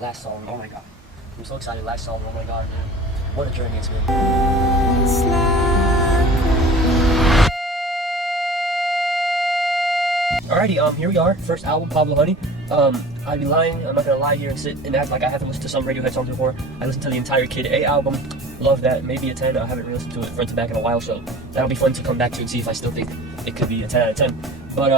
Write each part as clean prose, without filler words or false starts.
Last song, oh my god. I'm so excited, last song, oh my god, man. What a journey it's been. Alrighty, here we are, first album, Pablo Honey. I'd be lying, I'm not gonna lie here and sit and act like I haven't listened to some Radiohead songs before. I listened to the entire Kid A album, love that, maybe a 10, I haven't re-listened to it front to back in a while, so that'll be fun to come back to and see if I still think it could be a 10 out of 10. But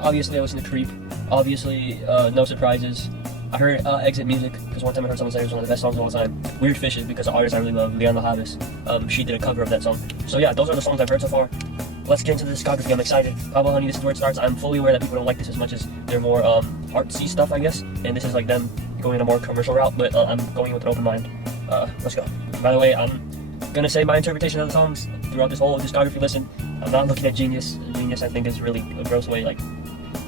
obviously I listened to Creep, obviously no surprises. I heard Exit Music, because one time I heard someone say it was one of the best songs of all time. Weird Fishes, because an artist I really love, Leon Lahavis, she did a cover of that song. So yeah, those are the songs I've heard so far. Let's get into the discography, I'm excited. Pablo Honey, this is where it starts. I'm fully aware that people don't like this as much as their more artsy stuff, I guess. And this is like them going in a more commercial route, but I'm going with an open mind. Let's go. By the way, I'm gonna say my interpretation of the songs throughout this whole discography listen. I'm not looking at Genius. Genius, I think, is really a gross way like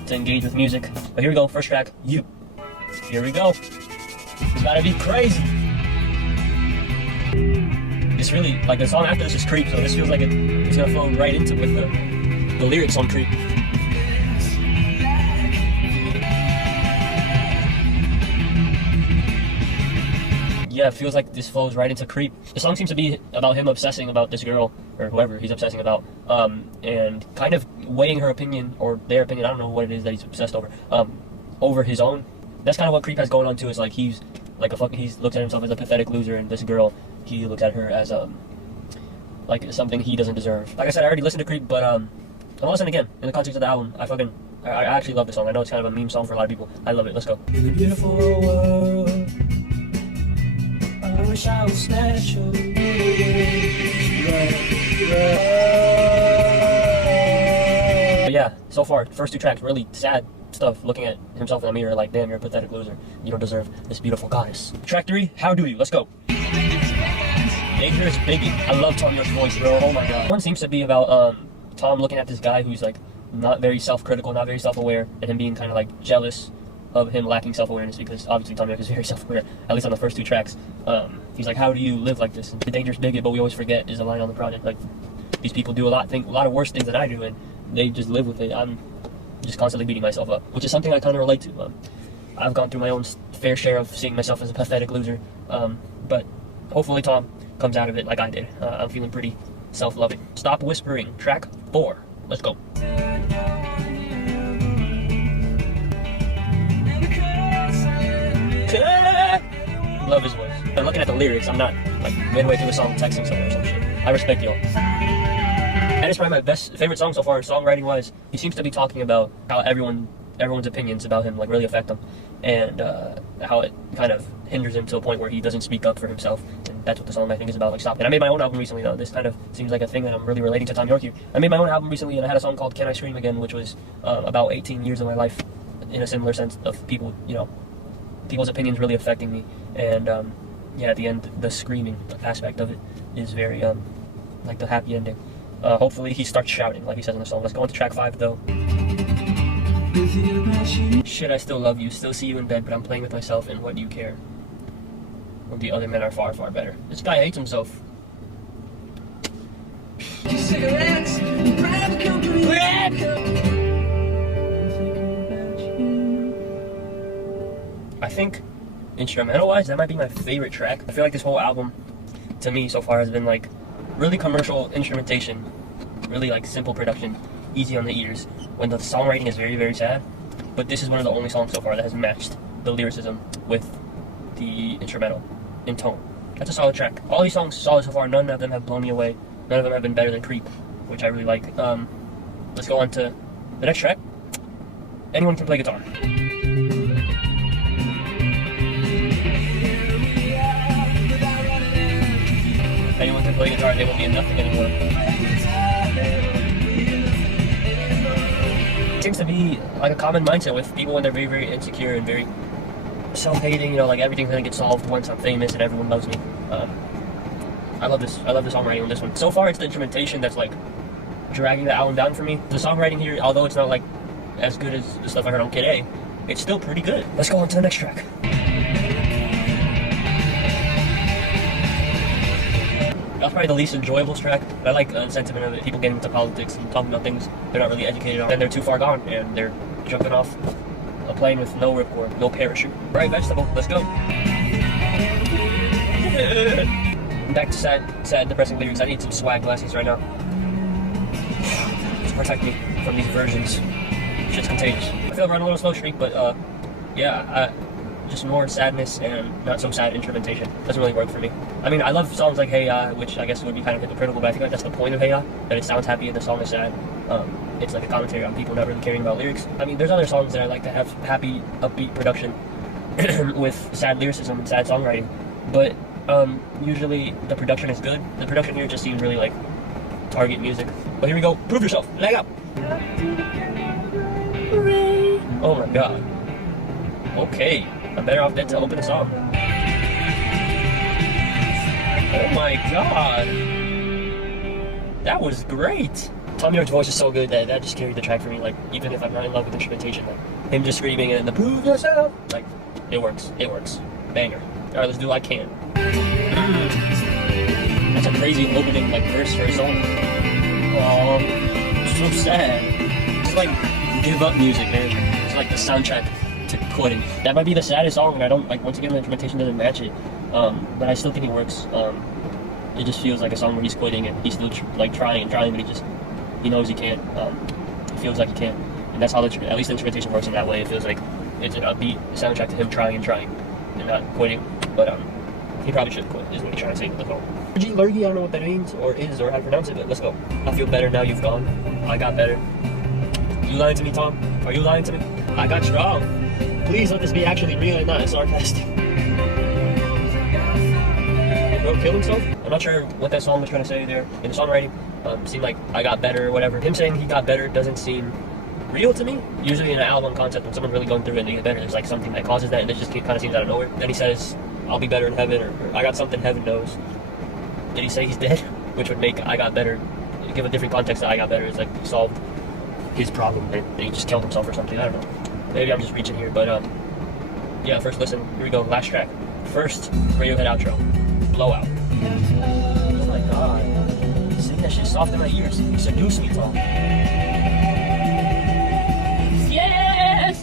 to engage with music. But here we go, first track, You. Here we go. It's gotta be crazy. It's really, like, the song after this is Creep, so this feels like it's gonna flow right into with the lyrics on Creep. Yeah, it feels like this flows right into Creep. The song seems to be about him obsessing about this girl, or whoever he's obsessing about, and kind of weighing her opinion, or their opinion, I don't know what it is that he's obsessed over his own. That's kind of what Creep has going on too. Is like he's like he looks at himself as a pathetic loser, and this girl, he looks at her as like something he doesn't deserve. Like I said, I already listened to Creep, but I'm gonna listen again in the context of the album. I actually love this song. I know it's kind of a meme song for a lot of people. I love it. Let's go. In a beautiful world, I wish I was special. But yeah, so far, first two tracks, really sad stuff, looking at himself in the mirror like, damn, you're a pathetic loser. You don't deserve this beautiful goddess. Track 3, How Do You? Let's go. Dangerous Biggie. I love Tom York's voice, bro. Oh my god. One seems to be about Tom looking at this guy who's like not very self-critical, not very self-aware, and him being kind of like jealous of him lacking self-awareness, because obviously Tom York is very self-aware, at least on the first two tracks. He's like, how do you live like this? And the dangerous bigot, but we always forget, is a line on the project. Like, these people do a lot of worse things than I do, and they just live with it. I'm just constantly beating myself up, which is something I kind of relate to. I've gone through my own fair share of seeing myself as a pathetic loser, but hopefully Tom comes out of it like I did. I'm feeling pretty self-loving. Stop Whispering, track 4. Let's go. Love his voice. I'm looking at the lyrics. I'm not like midway through the song texting someone or some shit. I respect y'all. And it's probably my favorite song so far, songwriting wise. He seems to be talking about how everyone's opinions about him like really affect him, and how it kind of hinders him to a point where he doesn't speak up for himself. And that's what the song I think is about. Like, stop. And I made my own album recently though. This kind of seems like a thing that I'm really relating to Tom York here. I made my own album recently, and I had a song called Can I Scream Again, which was about 18 years of my life in a similar sense of people, people's opinions really affecting me. And yeah, at the end, the screaming aspect of it is very like the happy ending. Hopefully he starts shouting like he says in the song. Let's go on to track 5 though. Shit, I still love you, still see you in bed, but I'm playing with myself, and what do you care? When the other men are far, far better. This guy hates himself. I think instrumental-wise, that might be my favorite track. I feel like this whole album, to me, so far has been like really commercial instrumentation, really like simple production, easy on the ears, when the songwriting is very, very sad. But this is one of the only songs so far that has matched the lyricism with the instrumental in tone. That's a solid track. All these songs solid so far. None of them have blown me away. None of them have been better than Creep, which I really like. Let's go on to the next track. Anyone Can Play Guitar. Anyone can play guitar, they won't be nothing anymore. It seems to be like a common mindset with people when they're very, very insecure and very self-hating, like everything's gonna get solved once I'm famous and everyone loves me. I love this. I love the songwriting on this one. So far, it's the instrumentation that's like dragging the album down for me. The songwriting here, although it's not like as good as the stuff I heard on Kid A, it's still pretty good. Let's go on to the next track. That's probably the least enjoyable track, but I like the sentiment of it. People getting into politics and talking about things they're not really educated on, and they're too far gone, and they're jumping off a playing with no ripcord, no parachute. Right, vegetable, let's go. Back to sad, depressing lyrics. I need some swag glasses right now to protect me from these versions. Shit's contagious. I feel I'm on a little slow streak, but yeah, just more sadness and not so sad instrumentation. Doesn't really work for me. I mean, I love songs like Hey Ya, which I guess would be kind of hypocritical, but I think like that's the point of Hey Ya, that it sounds happy and the song is sad. It's like a commentary on people not really caring about lyrics. I mean, there's other songs that I like to have happy, upbeat production with sad lyricism and sad songwriting, but usually the production is good. The production here just seems really like Target music. But here we go. Prove yourself. Leg up. Oh my god. Okay. I'm better off dead to open a song. Oh my god. That was great. Tom York's voice is so good that just carried the track for me. Like, even if I'm not in love with instrumentation, like him just screaming and the prove yourself, like, it works. It works. Banger. Alright, let's do I Can. That's a crazy opening, like, verse for a song. Oh, so sad. It's like give up music, man. It's like the soundtrack to quitting. That might be the saddest song, and I don't, like, once again, the instrumentation doesn't match it. But I still think it works. It just feels like a song where he's quitting and he's still trying, but he knows he can't. It feels like he can't. And that's how at least the instrumentation works in that way. It feels like it's an upbeat soundtrack to him trying and not quitting. But he probably should quit, is what he's trying to say with the phone. Lurgy, I don't know what that means, or is, or how to pronounce it, but let's go. I feel better now you've gone. I got better. You lying to me, Tom? Are you lying to me? I got strong. Please let this be actually real and not sarcastic. Bro killed himself? I'm not sure what that song was trying to say there in the songwriting. Seemed like I got better or whatever. Him saying he got better doesn't seem real to me. Usually in an album concept, when someone's really going through it and they get better, there's like something that causes that, and it just kind of seems out of nowhere. Then he says, I'll be better in heaven, or I got something heaven knows. Did he say he's dead? Which would make I got better, give a different context that I got better. It's like he solved his problem and he just killed himself or something. I don't know. Maybe I'm just reaching here, but yeah, first listen. Here we go, last track. First RADIOHEAD outro. Blowout. Oh my god. Sing that shit soft in my ears. You seduce me, Tom. Yes!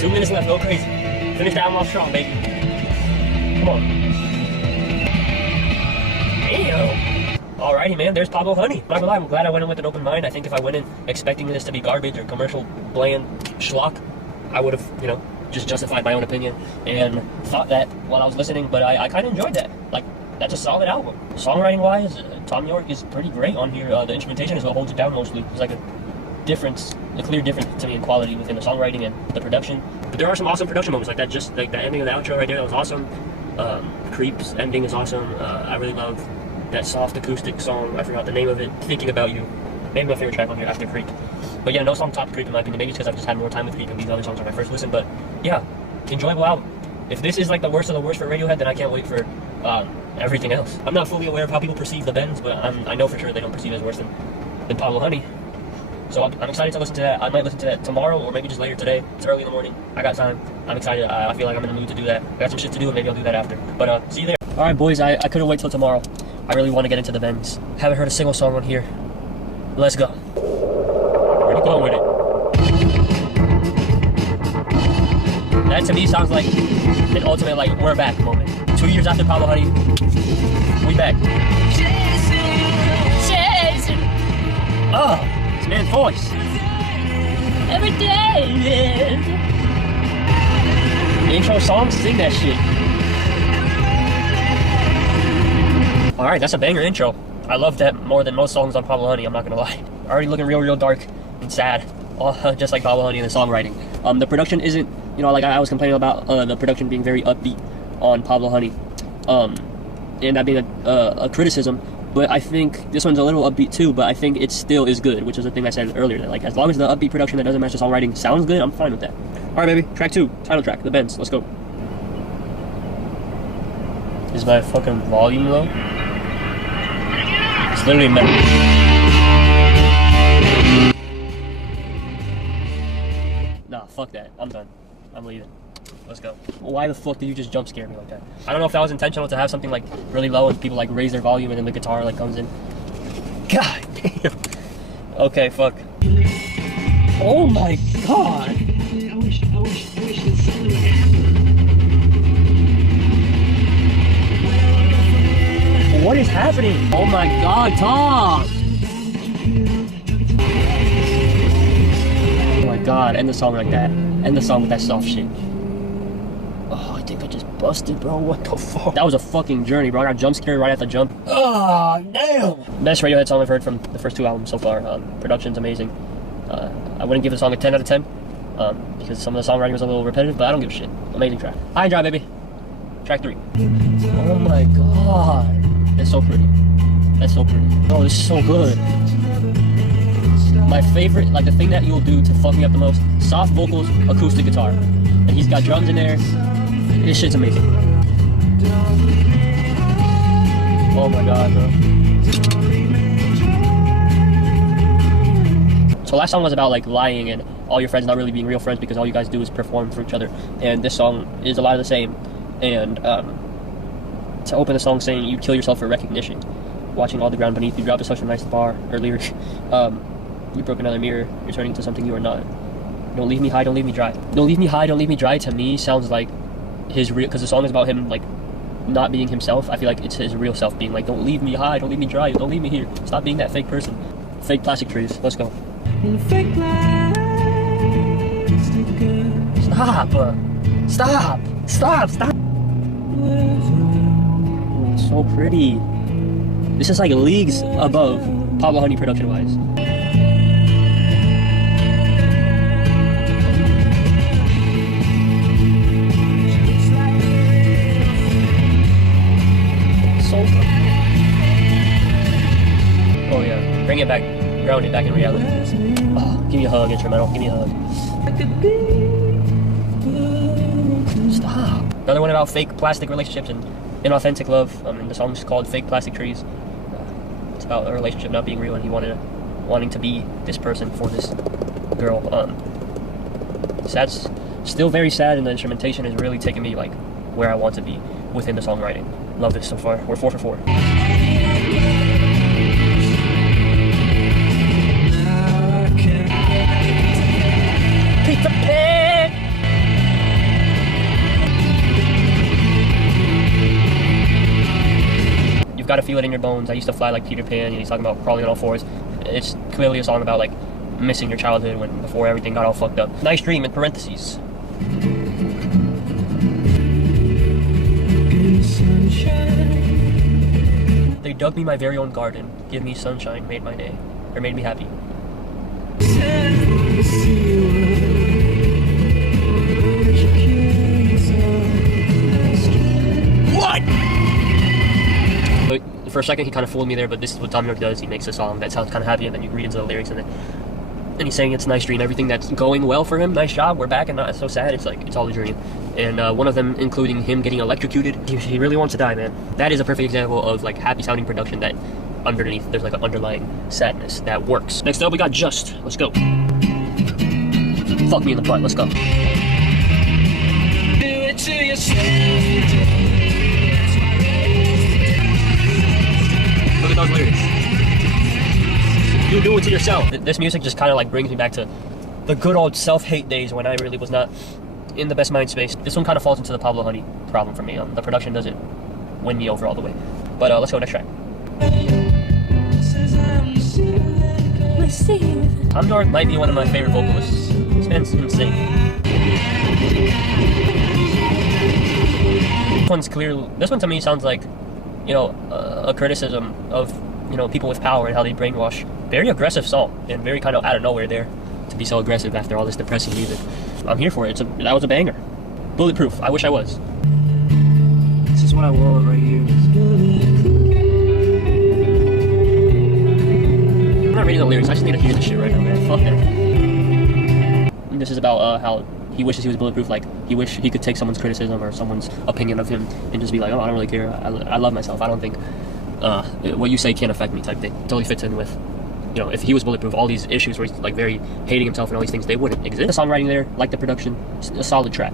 2 minutes left, go crazy. Finish the album off strong, baby. Come on. Damn. Alrighty, man, there's Pablo Honey. Not gonna lie, I'm glad I went in with an open mind. I think if I went in expecting this to be garbage or commercial, bland schlock, I would have, just justified my own opinion and thought that while I was listening, but I kind of enjoyed that. Like, that's a solid album. Songwriting-wise, Tom York is pretty great on here. The instrumentation is what holds it down mostly. It's like a clear difference to me in quality within the songwriting and the production. But there are some awesome production moments, like that, just like the ending of the outro right there, that was awesome. Creep's ending is awesome. I really love that soft acoustic song, I forgot the name of it, Thinking About You. Maybe my favorite track on here after Creep. But yeah, no song topped Creep in my opinion. Maybe it's because I've just had more time with Creep and these other songs on my first listen, but yeah, enjoyable album. If this is like the worst of the worst for Radiohead, then I can't wait for everything else. I'm not fully aware of how people perceive the Bends, but I know for sure they don't perceive it as worse than Pablo Honey. So I'm excited to listen to that. I might listen to that tomorrow or maybe just later today. It's early in the morning. I got time. I'm excited. I feel like I'm in the mood to do that. I got some shit to do and maybe I'll do that after. But see you there. Alright boys, I couldn't wait till tomorrow. I really want to get into the Bends. Haven't heard a single song on here. Let's go. Where you going with it? That to me sounds like an ultimate like we're back moment. 2 years after Pablo Honey, we back. Oh, this man's voice. Every day. Intro song, sing that shit. Alright, that's a banger intro. I love that more than most songs on Pablo Honey, I'm not gonna lie. Already looking real dark and sad. Just like Pablo Honey and the songwriting. The production isn't, like I was complaining about the production being very upbeat on Pablo Honey. And that being a criticism. But I think this one's a little upbeat too, but I think it still is good, which is the thing I said earlier. That, like, as long as the upbeat production that doesn't match the songwriting sounds good, I'm fine with that. Alright, baby. Track 2. Title track. The Bends. Let's go. Is my fucking volume low? It's literally metal. Nah, fuck that. I'm done. I'm leaving. Let's go. Why the fuck did you just jump scare me like that? I don't know if that was intentional to have something like really low and people like raise their volume and then the guitar like comes in. God damn. Okay, fuck. Oh my god. I wish this song would happen. What is happening? Oh my god, Tom! Oh my god, end the song like that. End the song with that soft shit. Oh, I think I just busted, bro. What the fuck? That was a fucking journey, bro. I got jump scared right at the jump. Oh, damn! Best Radiohead song I've heard from the first 2 albums so far. Production's amazing. I wouldn't give the song a 10 out of 10 because some of the songwriting was a little repetitive, but I don't give a shit. Amazing track. High and Dry, baby. Track 3. Oh my god. That's so pretty. That's so pretty. Oh, this is so good. My favorite, like the thing that you'll do to fuck me up the most, soft vocals, acoustic guitar. And he's got drums in there. This shit's amazing. Oh my god, bro. So last song was about like lying and all your friends not really being real friends because all you guys do is perform for each other. And this song is a lot of the same. And to open the song saying you kill yourself for recognition, watching all the ground beneath you drop is such a nice bar or lyric. You broke another mirror, you're turning to something you are not. Don't leave me high, don't leave me dry. Don't leave me high, don't leave me dry to me sounds like his real, because the song is about him like not being himself. I feel like it's his real self being like, don't leave me high, don't leave me dry, don't leave me here. Stop being that fake person. Fake plastic trees, let's go. Fake plastic girl. Stop! Stop! Stop! Stop! It's so pretty. This is like leagues above Pablo Honey production wise. Oh yeah, bring it back, ground it back in reality. Oh, give me a hug, instrumental, give me a hug. Stop. Another one about fake plastic relationships and inauthentic love. And the song's called Fake Plastic Trees. It's about a relationship not being real and he wanting to be this person for this girl. That's still very sad and the instrumentation is really taking me like where I want to be within the songwriting. Love this so far. We're 4 for 4. Peter Pan. You've got to feel it in your bones. I used to fly like Peter Pan, and he's talking about crawling on all fours. It's clearly a song about like missing your childhood before everything got all fucked up. Nice dream in parentheses. They dug me my very own garden, give me sunshine, made my day, or made me happy. What? But for a second he kind of fooled me there, but this is what Tom York does. He makes a song that sounds kind of happy and then you read into the lyrics and he's saying it's a nice dream, everything that's going well for him, nice job, we're back and not so sad, it's like, it's all a dream. And one of them including him getting electrocuted, he really wants to die, man. That is a perfect example of like happy sounding production that underneath there's like an underlying sadness that works. Next up we got Just, let's go. Fuck me in the butt, let's go. Do it to yourself. Look at those lyrics. You do it to yourself. This music just kind of like brings me back to the good old self-hate days when I really was not in the best mind space. This one kind of falls into the Pablo Honey problem for me. The production doesn't win me over all the way. But let's go next track. Tom York might be one of my favorite vocalists. This man's insane. This one to me sounds like, you know, a criticism of, you know, people with power and how they brainwash. Very aggressive song and very kind of out of nowhere there to be so aggressive after all this depressing music. I'm here for it. That was a banger. Bulletproof. I wish I was. This is what I want right here. I'm not reading the lyrics. I just need to hear this shit right now, man. Fuck that. And this is about how he wishes he was bulletproof. Like he wish he could take someone's criticism or someone's opinion of him and just be like, oh, I don't really care. I love myself. I don't think what you say can't affect me type thing. Totally fits in with, you know, if he was bulletproof, all these issues where he's like very hating himself and all these things, they wouldn't exist. The songwriting there, like the production, a solid track.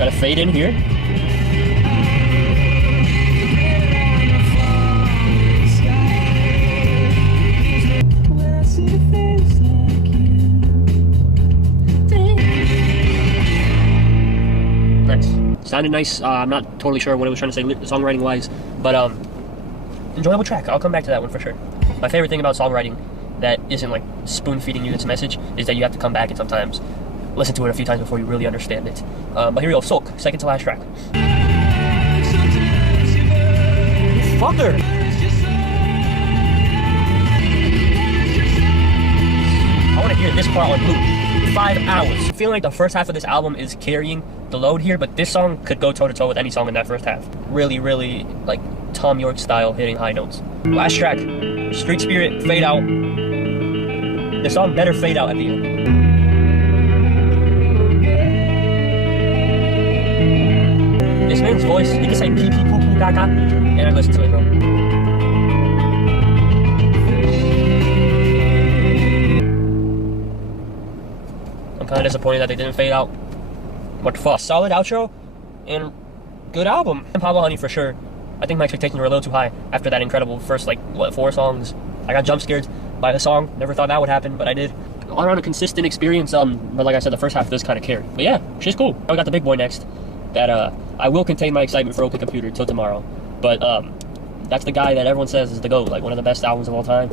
Got a fade in here. Nice. Sounded nice. I'm not totally sure what it was trying to say songwriting wise, but enjoyable track. I'll come back to that one for sure. My favorite thing about songwriting that isn't like spoon feeding you its message is that you have to come back and sometimes listen to it a few times before you really understand it. But here we go, Sulk, second to last track. Fucker! I want to hear this part on loop. 5 hours. I feel like the first half of this album is carrying the load here, but this song could go toe to toe with any song in that first half. Really, really like Tom York style hitting high notes. Last track, Street Spirit, fade out. The song better fade out at the end. This man's voice, he can say pee pee poo poo gaga, and I listen to it, bro. I'm kind of disappointed that they didn't fade out. What the fuck? Solid outro and good album. And Pablo Honey for sure. I think my expectations were a little too high after that incredible first, like, what, 4 songs. I got jump scared by the song. Never thought that would happen, but I did. All around a consistent experience, but like I said, the first half does kind of carry. But yeah, shit's cool. I got the big boy next. That, I will contain my excitement for OK Computer till tomorrow. But, that's the guy that everyone says is the GOAT, like one of the best albums of all time.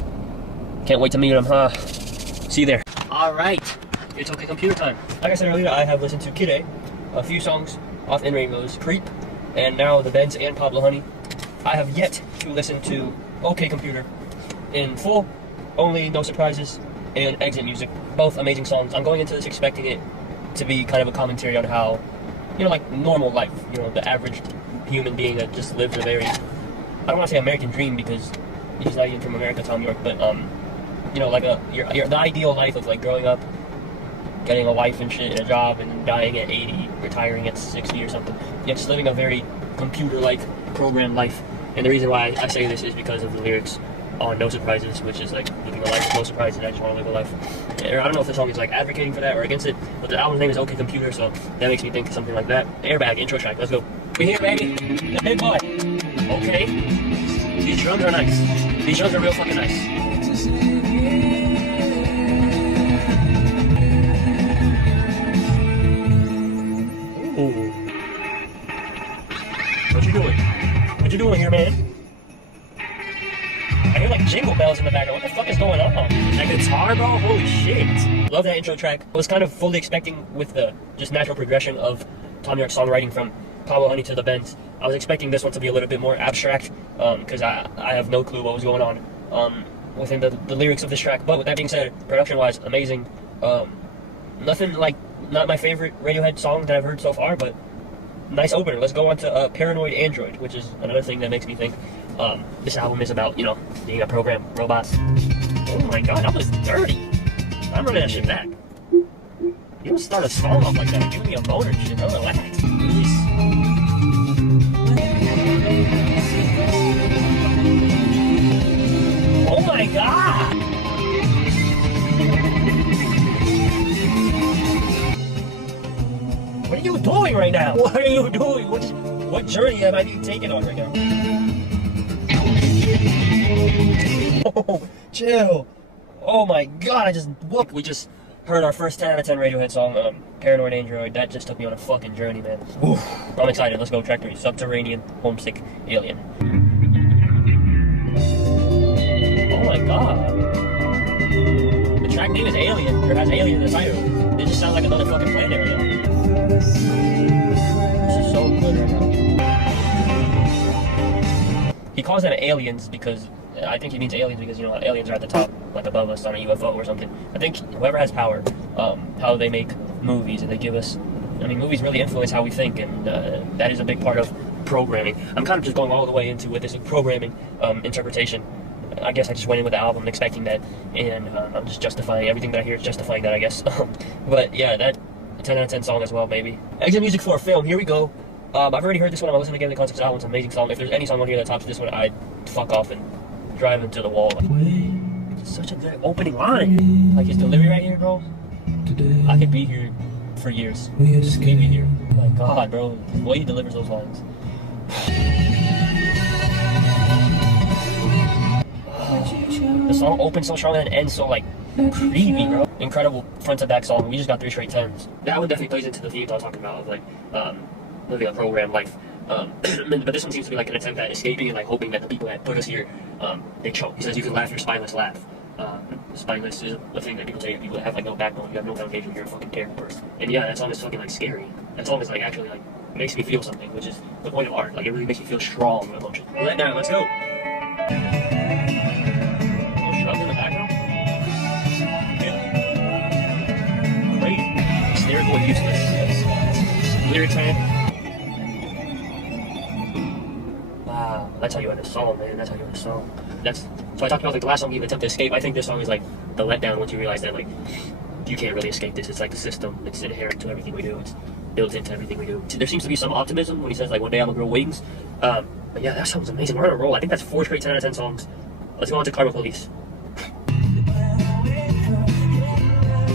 Can't wait to meet him, huh? See you there. Alright, it's OK Computer time. Like I said earlier, I have listened to Kid A few songs off In Rainbows, Creep, and now The Bends and Pablo Honey. I have yet to listen to OK Computer in full, only No Surprises and Exit Music. Both amazing songs. I'm going into this expecting it to be kind of a commentary on how, you know, like normal life, you know, the average human being that just lives a very, I don't want to say American dream because he's not even from America, Tom York, but, you know, like the ideal life of like growing up, getting a wife and shit and a job and dying at 80, retiring at 60 or something. Yeah, just living a very computer-like program life. And the reason why I say this is because of the lyrics on No Surprises, which is like living a life with no surprises, I just want to live a life. I don't know if the song is like advocating for that or against it, but the album's name is OK Computer, so that makes me think of something like that. Airbag, intro track, let's go. We here, baby. The big boy. Okay. These drums are nice. These drums are real fucking nice. Ooh. What you doing? What you doing here, man? I hear like jingle bells in the background. What the fuck is going on? That guitar, bro? Holy shit. Love that intro track. I was kind of fully expecting with the just natural progression of Tom York's songwriting from Pablo Honey to The Bends. I was expecting this one to be a little bit more abstract because I have no clue what was going on within the lyrics of this track. But with that being said, production-wise, amazing. Nothing like, not my favorite Radiohead song that I've heard so far, but nice opener. Let's go on to Paranoid Android, which is another thing that makes me think this album is about, you know, being a program robot. Oh my god, that was dirty. I'm running that shit back. You don't start a song off like that. Give me a boner and shit, bro. Relax. Please. Oh my god! What are you doing right now? What are you doing? What journey am I being taken on right now? Oh, chill. Oh my god, we just heard our first 10 out of 10 Radiohead song, Paranoid Android. That just took me on a fucking journey, man. Oof. I'm excited. Let's go, track 3. Subterranean, Homesick, Alien. Oh my god. The track name is Alien, or has Alien in the title. It just sounds like another fucking planet right now. This is so good right now. He calls them aliens because I think he means aliens because, you know, aliens are at the top, like above us on a UFO or something. I think whoever has power, how they make movies and they give us, I mean, movies really influence how we think, and that is a big part of programming. I'm kind of just going all the way into with this programming interpretation. I guess I just went in with the album expecting that, and I'm just justifying everything that I hear is justifying that, I guess. But yeah, that 10 out of 10 song as well, maybe. Exit Music for a Film, here we go. I've already heard this one. I'm listening again to the Concepts album. It's an amazing song. If there's any song on here that tops this one, I'd fuck off and drive into the wall. It's such a good opening line. Like his delivery right here, bro. I could be here for years. Just leave me here. my god, bro. The way he delivers those lines. The song opens so strong and ends so like creepy, bro. Incredible front to back song. We just got 3 straight 10s. That one definitely plays into the themes I was talking about of like living a program life. But this one seems to be like an attempt at escaping and like hoping that the people that put us here, they choke. He says you can laugh your spineless laugh. Spineless is a thing that people say to people that have like no backbone. You have no foundation. You're a fucking terrible person. And yeah, that song is fucking like scary. That song is like actually like makes me feel something, which is the point of art. Like it really makes me feel strong emotion. Let down. Let's go. Shoved in the background. Yeah. Great. Lyrical and useless. Lyrics, man. Wow, that's how you end a song, man. That's how you end a song. So I talked about like the last song you attempt to escape. I think this song is like the letdown once you realize that like you can't really escape this. It's like the system. It's inherent to everything we do. It's built into everything we do. There seems to be some optimism when he says like one day I'm gonna grow wings. But yeah, that sounds amazing. We're on a roll. I think that's 4 straight 10 out of 10 songs. Let's go on to Karma Police.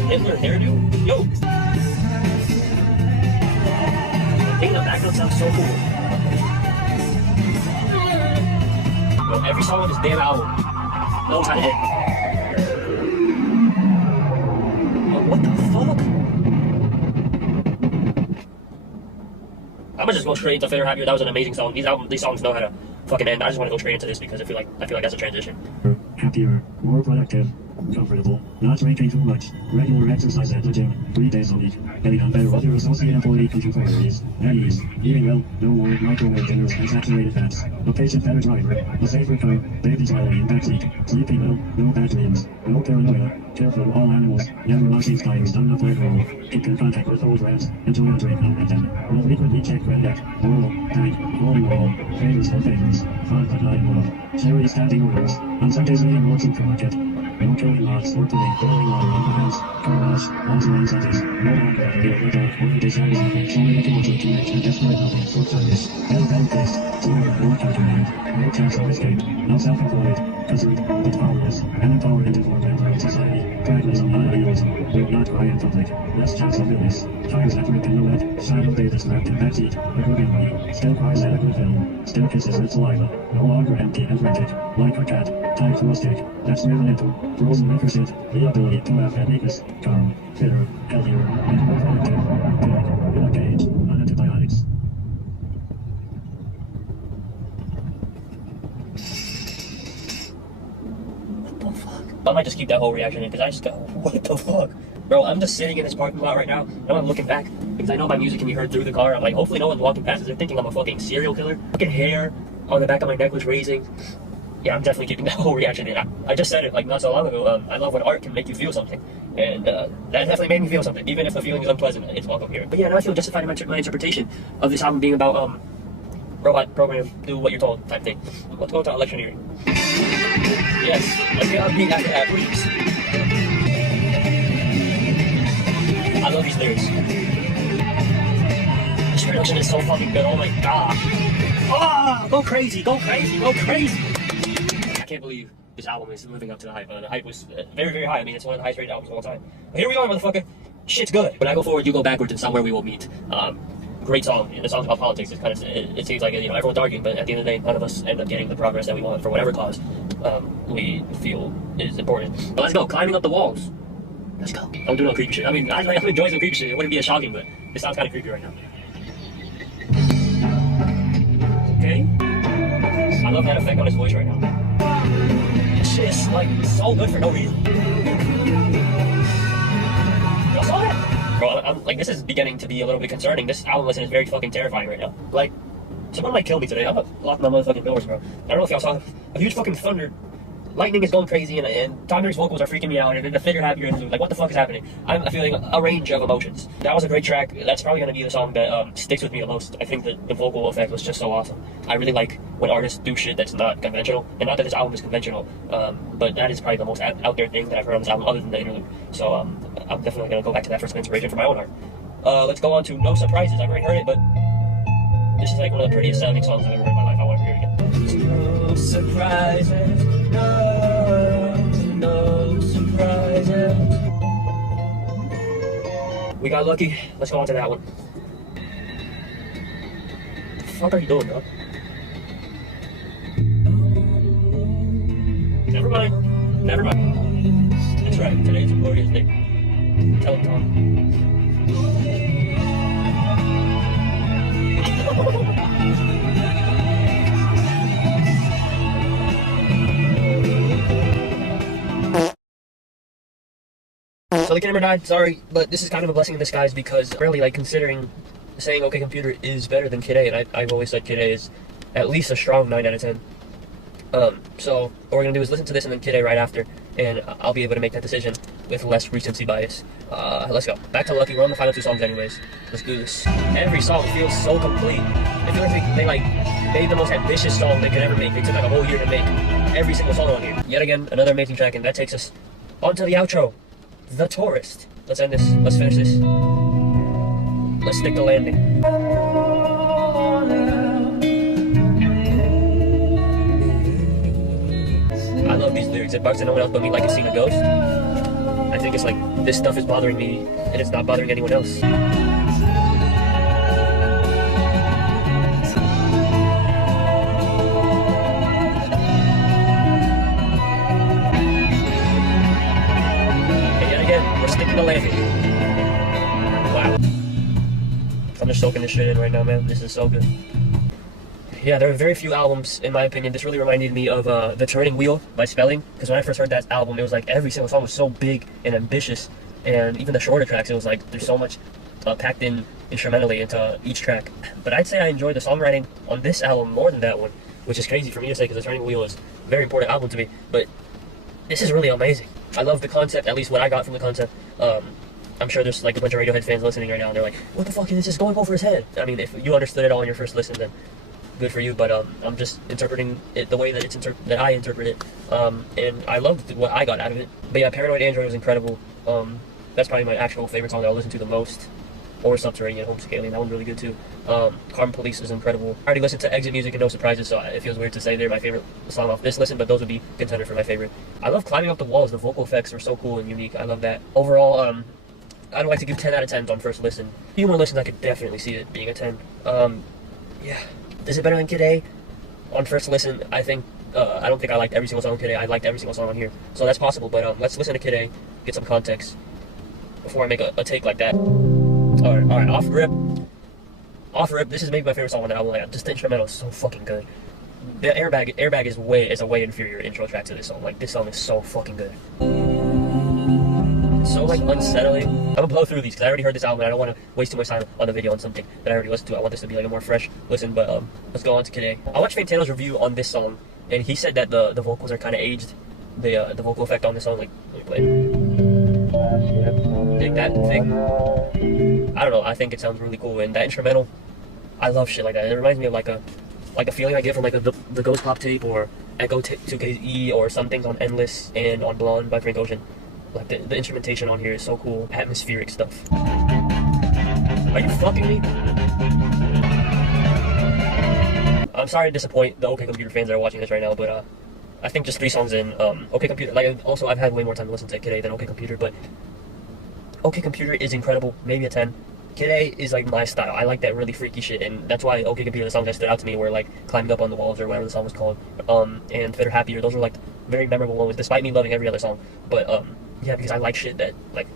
Hitler hairdo? Yo! The thing in the background sounds so cool. Bro, every song on this damn album knows how to hit. Oh, what the fuck? I'm gonna just go straight into Fair Happier. That was an amazing song. These songs know how to fucking end. I just want to go straight into this because I feel like that's a transition. Happier, more productive, comfortable, not drinking too much, regular exercise at the gym, 3 days a week, getting on better with your associate employee contributories, at ease, eating well, no more microwave dinners and saturated fats, a patient better driver, a safer car, baby smiling in backseat, sleeping well, no bad dreams, no paranoia, careful of all animals, never washing skies done up like roll, keep in contact with old rats, enjoy a drink now and then, will frequently check credit, oral, tank, rolling wall, favors for favors, 5 but 9 more, cherry standing orders, on Sundays eating more supermarket, no killing lots or putting boiling water on the house, car wash, also on Sundays, no longer have a deal with our only day Saturdays, so many people to make and desperate nothing for service, better taste, zero, no countermand, no chance of escape, no self-employed, concerned, but powerless, and empowered for member of society, pragmatism, not idealism, will not cry in public, less chance of illness, tires after a pirouette, shadow Davis wrapped in backseat, a good memory, still cries at a good film, still kisses with saliva, no longer empty and frantic, like a cat, tied to a stick, that's driven into, frozen requisite, the ability to laugh at weakness, calm, fitter, healthier, and more productive, big, in a cage, on antibiotics. I might just keep that whole reaction in because I just go, what the fuck? Bro, I'm just sitting in this parking lot right now and I'm looking back because I know my music can be heard through the car. I'm like, hopefully no one's walking past us. They're thinking I'm a fucking serial killer. Fucking hair on the back of my neck was raising. Yeah, I'm definitely keeping that whole reaction in. I just said it like not so long ago. I love when art can make you feel something. And that definitely made me feel something. Even if the feeling is unpleasant, it's welcome here. But yeah, now I feel justified in my interpretation of this album being about robot program, do what you're told type thing. Let's go to electioneering. Yes, let's get on beat after that, please. I love these lyrics. This production is so fucking good, oh my god. Ah, go crazy, go crazy, go crazy. I can't believe this album is living up to the hype. The hype was very, very high. I mean, it's one of the highest rated albums of all time. But here we are, motherfucker. Shit's good. When I go forward, you go backwards, and somewhere we will meet. Great song. The song's about politics. It's kind of, it seems like, you know, everyone's arguing, but at the end of the day, none of us end up getting the progress that we want for whatever cause we feel is important. But let's go. Climbing up the walls. Let's go. Don't do no creepy shit. I mean, I enjoy some creepy shit. It wouldn't be as shocking, but it sounds kind of creepy right now. Okay. I love that effect on his voice right now. This shit is like so good for no reason. Y'all saw that? Bro, I'm like, this is beginning to be a little bit concerning. This album listen is very fucking terrifying right now. Like, someone might kill me today. I'm gonna lock my motherfucking doors, bro. I don't know if y'all saw a huge fucking thunder. Lightning is going crazy, and Tyler's vocals are freaking me out, and the figure happier, and like, what the fuck is happening? I'm feeling a range of emotions. That was a great track. That's probably gonna be the song that sticks with me the most. I think that the vocal effect was just so awesome. I really like when artists do shit that's not conventional, and not that this album is conventional, but that is probably the most out there thing that I've heard on this album, other than the interlude. So I'm definitely gonna go back to that for some inspiration for my own art. Let's go on to No Surprises. I've already heard it, but this is like one of the prettiest sounding songs I've ever heard in my life. I want to hear it again. No surprises. No surprises. We got lucky. Let's go on to that one. fuck are you doing, bro? Never mind. Never mind. That's right. Today's a glorious day. Tell him, Tom. So the camera died, sorry, but this is kind of a blessing in disguise because really, like, considering saying OK Computer is better than Kid A, and I've always said Kid A is at least a strong 9 out of 10. So what we're gonna do is listen to this and then Kid A right after, and I'll be able to make that decision with less recency bias. Let's go. Back to Lucky. We're on the final 2 songs anyways. Let's do this. Every song feels so complete. I feel like they like made the most ambitious song they could ever make. They took like a whole year to make every single song on here. Yet again, another amazing track, and that takes us onto the outro. The Tourist. Let's end this. Let's finish this. Let's stick the landing. I love these lyrics. It bugs to no one else but me like it's seen a ghost. I think it's like this stuff is bothering me and it's not bothering anyone else. We're sticking the landing. Wow. I'm just soaking this shit in right now, man. This is so good. Yeah, there are very few albums, in my opinion. This really reminded me of The Turning Wheel by Spelling. Because when I first heard that album, it was like every single song was so big and ambitious. And even the shorter tracks, it was like there's so much packed in instrumentally into each track. But I'd say I enjoyed the songwriting on this album more than that one. Which is crazy for me to say because The Turning Wheel is a very important album to me. But this is really amazing. I love the concept, at least what I got from the concept. I'm sure there's like a bunch of Radiohead fans listening right now and they're like, what the fuck is this just going over his head? I mean, if you understood it all on your first listen, then good for you, but I'm just interpreting it the way that that I interpret it. And I loved what I got out of it. But yeah, Paranoid Android was incredible. That's probably my actual favorite song that I'll listen to the most. Or Subterranean, Home Scaling, that one's really good too. Carbon Police is incredible. I already listened to Exit Music and No Surprises, so it feels weird to say they're my favorite song off this listen, but those would be contender for my favorite. I love Climbing Up the Walls. The vocal effects are so cool and unique. I love that. Overall, I'd like to give 10 out of 10 on first listen. A few more listens, I could definitely see it being a 10. Yeah. Is it better than Kid A? On first listen, I think, I don't think I liked every single song on Kid A. I liked every single song on here. So that's possible, but let's listen to Kid A, get some context before I make a take like that. Alright, off rip, this is maybe my favorite song on the album. Like, just the instrumental is so fucking good. The Airbag is a way inferior intro track to this song. Like, this song is so fucking good. It's so, like, unsettling. I'm gonna blow through these, because I already heard this album, and I don't want to waste too much time on the video on something that I already listened to. I want this to be, like, a more fresh listen, but, let's go on to Kid A. I watched Fantano's review on this song, and he said that the vocals are kind of aged. The vocal effect on this song, like, let me play it. Dig that thing. I don't know, I think it sounds really cool, and that instrumental, I love shit like that. It reminds me of like a feeling I get from like the Ghost Pop tape or Echo 2KE or some things on Endless and on Blonde by Frank Ocean. Like the instrumentation on here is so cool, atmospheric stuff. Are you fucking me? I'm sorry to disappoint the OK Computer fans that are watching this right now, but I think just 3 songs in, OK Computer, like also I've had way more time to listen to Kid A than OK Computer, but OK Computer is incredible, maybe a 10. Kid A is like my style. I like that really freaky shit, and that's why OK Computer, the songs that stood out to me were like Climbing Up on the Walls or whatever the song was called, and Fitter Happier. Those were like very memorable moments, despite me loving every other song. But yeah, because I like shit that like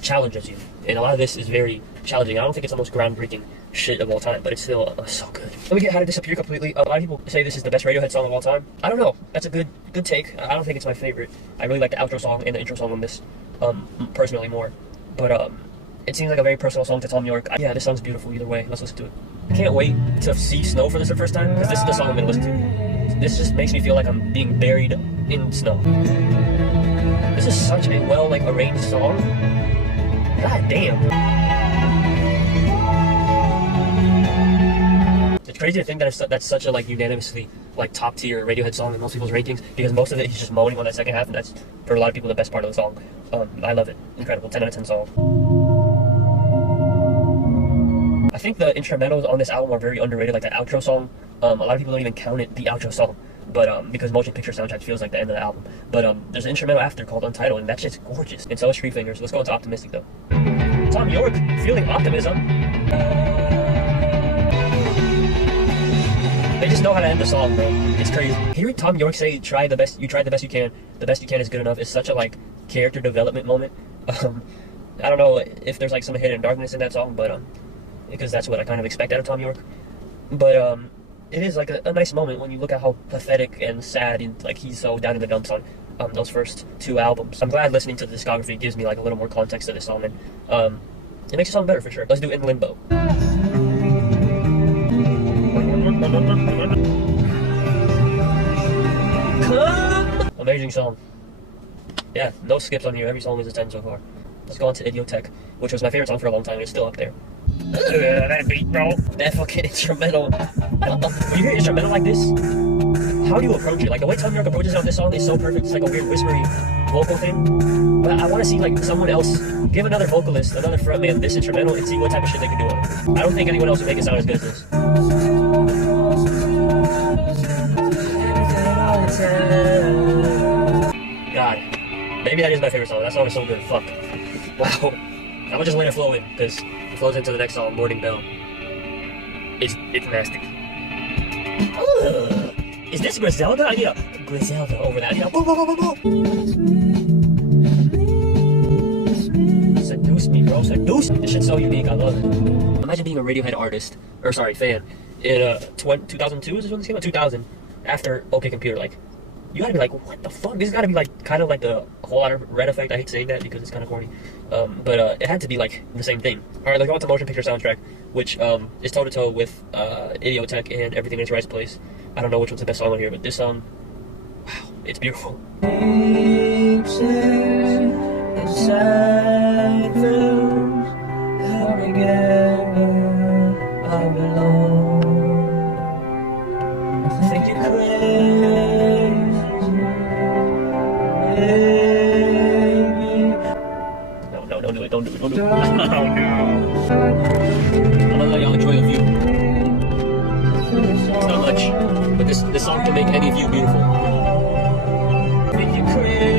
challenges you, and a lot of this is very challenging. I don't think it's the most groundbreaking shit of all time, but it's still so good. Let me get How to Disappear Completely. A lot of people say this is the best Radiohead song of all time. I don't know. That's a good take. I don't think it's my favorite. I really like the outro song and the intro song on this, personally more. But it seems like a very personal song to Tom York. Yeah, this song's beautiful either way. Let's listen to it. I can't wait to see snow for this the first time, because this is the song I'm gonna listen to. This just makes me feel like I'm being buried in snow. This is such a well like arranged song. God damn. It's crazy to think that that's such a like unanimously like top tier Radiohead song in most people's ratings, because most of it he's just moaning on that second half, and that's for a lot of people the best part of the song. I love it. Incredible. 10 out of 10 song. I think the instrumentals on this album are very underrated, like that outro song. A lot of people don't even count it the outro song, but because motion picture soundtrack feels like the end of the album. But there's an instrumental after called Untitled, and that shit's gorgeous. And so is Tree Fingers. Let's go into Optimistic though. Tom York, feeling optimism. They just know how to end the song, bro. It's crazy. Hearing Tom York say, "Try the best. You tried the best you can. The best you can is good enough." Is such a like character development moment. I don't know if there's like some hidden darkness in that song, but because that's what I kind of expect out of Tom York. But it is like a nice moment when you look at how pathetic and sad and like he's so down in the dumps on those first two albums. I'm glad listening to the discography gives me like a little more context to this song, and it makes the song better for sure. Let's do In Limbo. Amazing song. Yeah, no skips on here. Every song is a 10 so far. Let's go on to Idiotech, which was my favorite song for a long time, and it's still up there. That beat, bro. That fucking instrumental. When you hear instrumental like this, how do you approach it? Like, the way Tom York approaches it on this song is so perfect. It's like a weird whispery vocal thing. But I want to see, like, someone else give another vocalist, another frontman this instrumental and see what type of shit they can do on it. I don't think anyone else would make it sound as good as this. God. Maybe that is my favorite song. That song is so good. Fuck. Wow. I'm gonna just let it flow in, because it flows into the next song, Morning Bell. It's nasty. Is this Griselda? I need a Griselda over that. I need a boom, boom, boom, boom, boom. Seduce me, bro. Seduce me. This shit's so unique. I love it. Imagine being a Radiohead artist, or sorry, fan, in 2002 is when this came out? 2000, after OK Computer. Like, you gotta be like, what the fuck? This has gotta be like kind of like the whole lot of Red Effect. I hate saying that because it's kind of corny, but it had to be like the same thing. All right, let's go on to Motion Picture Soundtrack, which is toe to toe with Idiotech and Everything in Its Right Place. I don't know which one's the best song on here, but this song, wow, it's beautiful. No, don't do it, don't do it, don't do it. Oh, no. I'm gonna let y'all enjoy a view. It's not much, but this song can make any view beautiful. Make you crazy.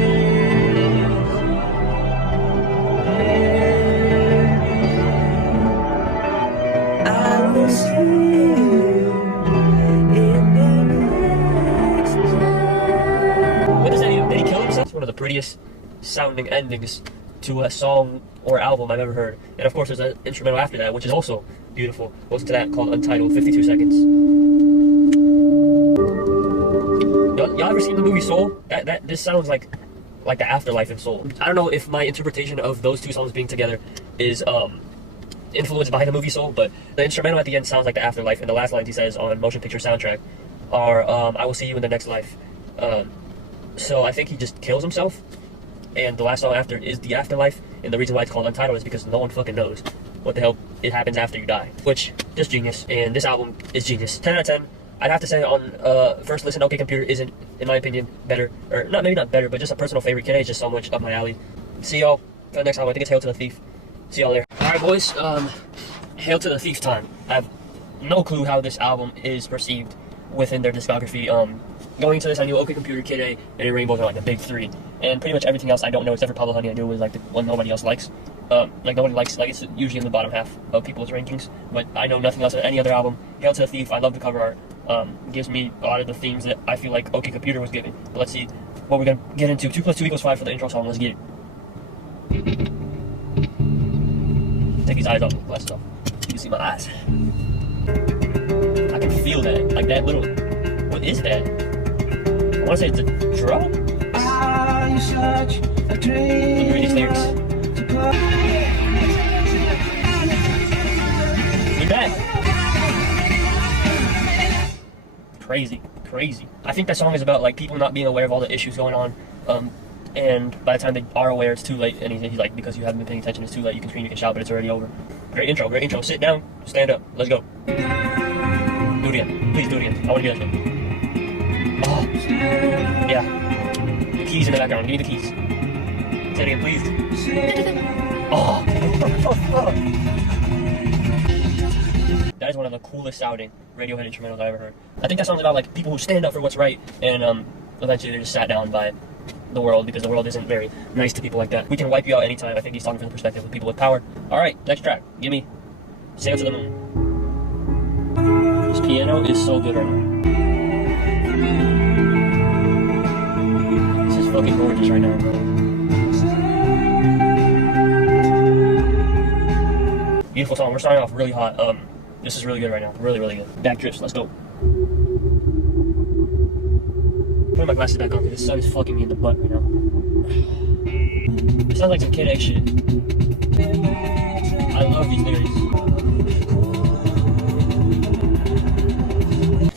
I will see you in the next time. What does that even? Did he kill himself? It's one of the prettiest sounding endings to a song or album I've ever heard. And of course there's an instrumental after that, which is also beautiful. Listen to that, called Untitled, 52 seconds. Y'all ever seen the movie Soul? This sounds like the afterlife in Soul. I don't know if my interpretation of those two songs being together is influenced by the movie Soul, but the instrumental at the end sounds like the afterlife, and the last lines he says on Motion Picture Soundtrack are, I will see you in the next life. So I think he just kills himself, and the last song after is the afterlife, and the reason why it's called Untitled is because no one fucking knows what the hell it happens after you die, which, just genius. And this album is genius. 10 out of 10. I'd have to say on first listen, OK Computer isn't, in my opinion, better, or not, maybe not better, but just a personal favorite. Kid A is just so much up my alley. See y'all for the next album. I think it's Hail to the Thief. See y'all there. Alright boys, Hail to the Thief time. I have no clue how this album is perceived within their discography. Going into this, I knew OK Computer, Kid A, and Rainbows are like the big three, and pretty much everything else I don't know except for Pablo Honey. I knew was like the one nobody else likes. Like nobody likes, like it's usually in the bottom half of people's rankings, but I know nothing else of any other album. Hail to the Thief, I love the cover art. Gives me a lot of the themes that I feel like OK Computer was given. But let's see what we're gonna get into. 2 + 2 = 5 for the intro song. Let's get it. Take these eyes off, glasses off. You can see my eyes. I can feel that, like that little. What is that? I want to say it's a drum. Can you read these lyrics? Read that. Crazy. I think that song is about like people not being aware of all the issues going on, and by the time they are aware, it's too late. And he's like, because you haven't been paying attention, it's too late. You can scream, you can shout, but it's already over. Great intro. Sit down, stand up, let's go. Do it again. Please do it again. I want to hear that again. Oh, yeah. The keys in the background. Give me the keys. Say it again, please. Oh. That is one of the coolest sounding Radiohead instrumentals I ever heard. I think that song's about like people who stand up for what's right, and eventually they're just sat down by the world because the world isn't very nice to people like that. We can wipe you out anytime. I think he's talking from the perspective of people with power. Alright, next track. Give me Sail to the Moon. This piano is so good right now. fucking gorgeous right now, bro. Beautiful song. We're starting off really hot. This is really good right now. Really, really good. Back drifts. Let's go. Putting my glasses back on because the sun is fucking me in the butt right now. It sounds like some Kid A shit. I love these lyrics.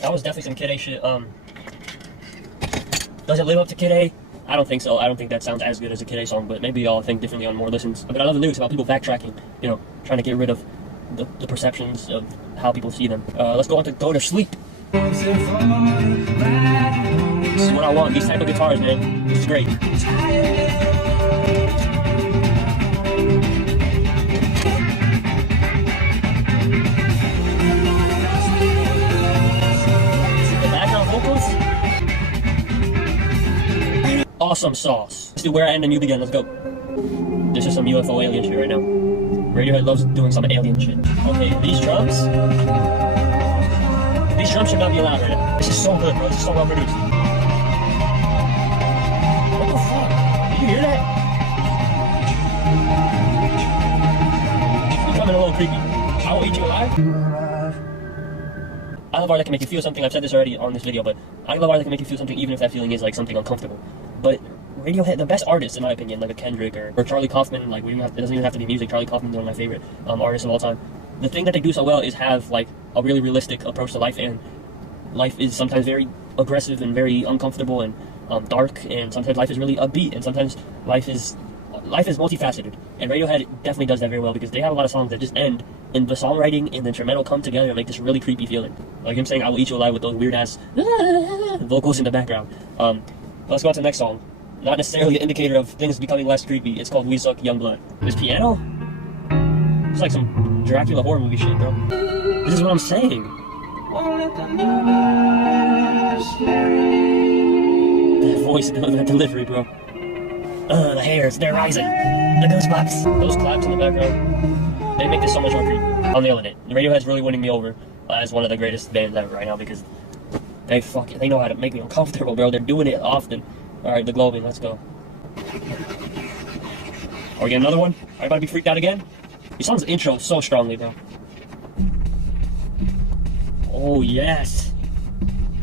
That was definitely some Kid A shit. Does it live up to Kid A? I don't think so. I don't think that sounds as good as a Kid A song, but maybe y'all think differently on more listens. But I love the lyrics about people backtracking, you know, trying to get rid of the perceptions of how people see them. Let's go on to Go to Sleep. This is what I want. These type of guitars, man. This is great. Awesome sauce. Let's do Where I End and You Begin. Let's go. This is some UFO alien shit right now. Radiohead loves doing some alien shit. Okay, these drums should not be allowed right now. This is so good, bro. This is so well produced. What the fuck? Did you hear that? It's becoming a little creepy. I Will Eat You Alive. I love art that can make you feel something. I've said this already on this video, but I love art that can make you feel something even if that feeling is like something uncomfortable. But Radiohead, the best artists in my opinion, like a Kendrick or Charlie Kaufman, like it doesn't even have to be music. Charlie Kaufman's one of my favorite artists of all time. The thing that they do so well is have like a really realistic approach to life, and life is sometimes very aggressive and very uncomfortable and dark, and sometimes life is really upbeat, and sometimes life is multifaceted. And Radiohead definitely does that very well because they have a lot of songs that just end and the songwriting and the instrumental come together and make this really creepy feeling. Like him saying "I Will Eat You Alive" with those weird ass vocals in the background. Let's go on to the next song. Not necessarily an indicator of things becoming less creepy. It's called We Suck Young Blood. This piano? It's like some Dracula horror movie shit, bro. This is what I'm saying. That voice, that delivery, bro. The hairs, they're rising. The goosebumps. Those claps in the background, they make this so much more creepy. I'm nailing it. Radiohead's really winning me over as one of the greatest bands ever right now because they know how to make me uncomfortable, bro. They're doing it often. Alright, The Globing, let's go. Are we getting another one? Are you about to be freaked out again? He sounds intro so strongly, bro. Oh, yes.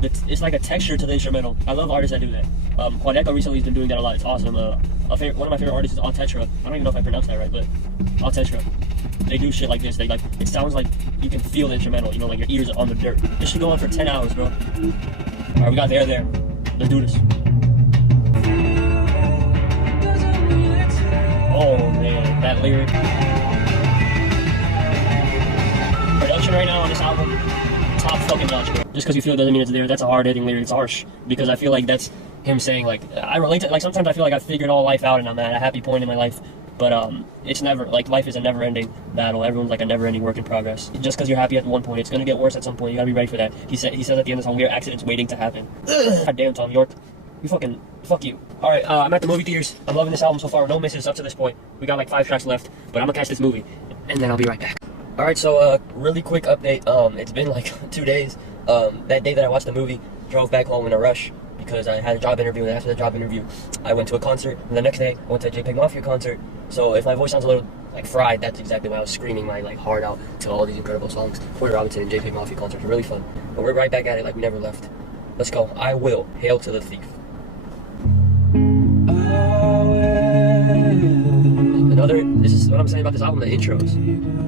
It's like a texture to the instrumental. I love artists that do that. Quadeco recently has been doing that a lot. It's awesome. One of my favorite artists is Altetra. I don't even know if I pronounced that right, but Altetra. They do shit like this. It sounds like you can feel the instrumental, you know, like your ears are on the dirt. This should go on for 10 hours, bro. Alright, we got There. Let's do this. Oh man, that lyric. Production right now on this album, top fucking notch, bro. Just because you feel it doesn't mean it's there. That's a hard-hitting lyric. It's harsh. Because I feel like that's him saying, like, I relate to, like, sometimes I feel like I've figured all life out and I'm at a happy point in my life. But it's never, like, life is a never-ending battle. Everyone's like a never-ending work in progress. Just because you're happy at one point, it's gonna get worse at some point. You gotta be ready for that. He says at the end of the song, we are accidents waiting to happen. God damn, Tom York. Fuck you. Alright, I'm at the movie theaters. I'm loving this album so far. No misses up to this point. We got like 5 tracks left, but I'm gonna catch this movie, and then I'll be right back. Alright, so really quick update. It's been like 2 days. That day that I watched the movie, drove back home in a rush because I had a job interview, and after the job interview, I went to a concert, and the next day, I went to a JPEG Mafia concert. So if my voice sounds a little like fried, that's exactly why I was screaming my like heart out to all these incredible songs. Porter Robinson and JPEG Mafia concerts were really fun. But we're right back at it like we never left. Let's go. I Will. Hail to the Thief. This is what I'm saying about this album, the intros.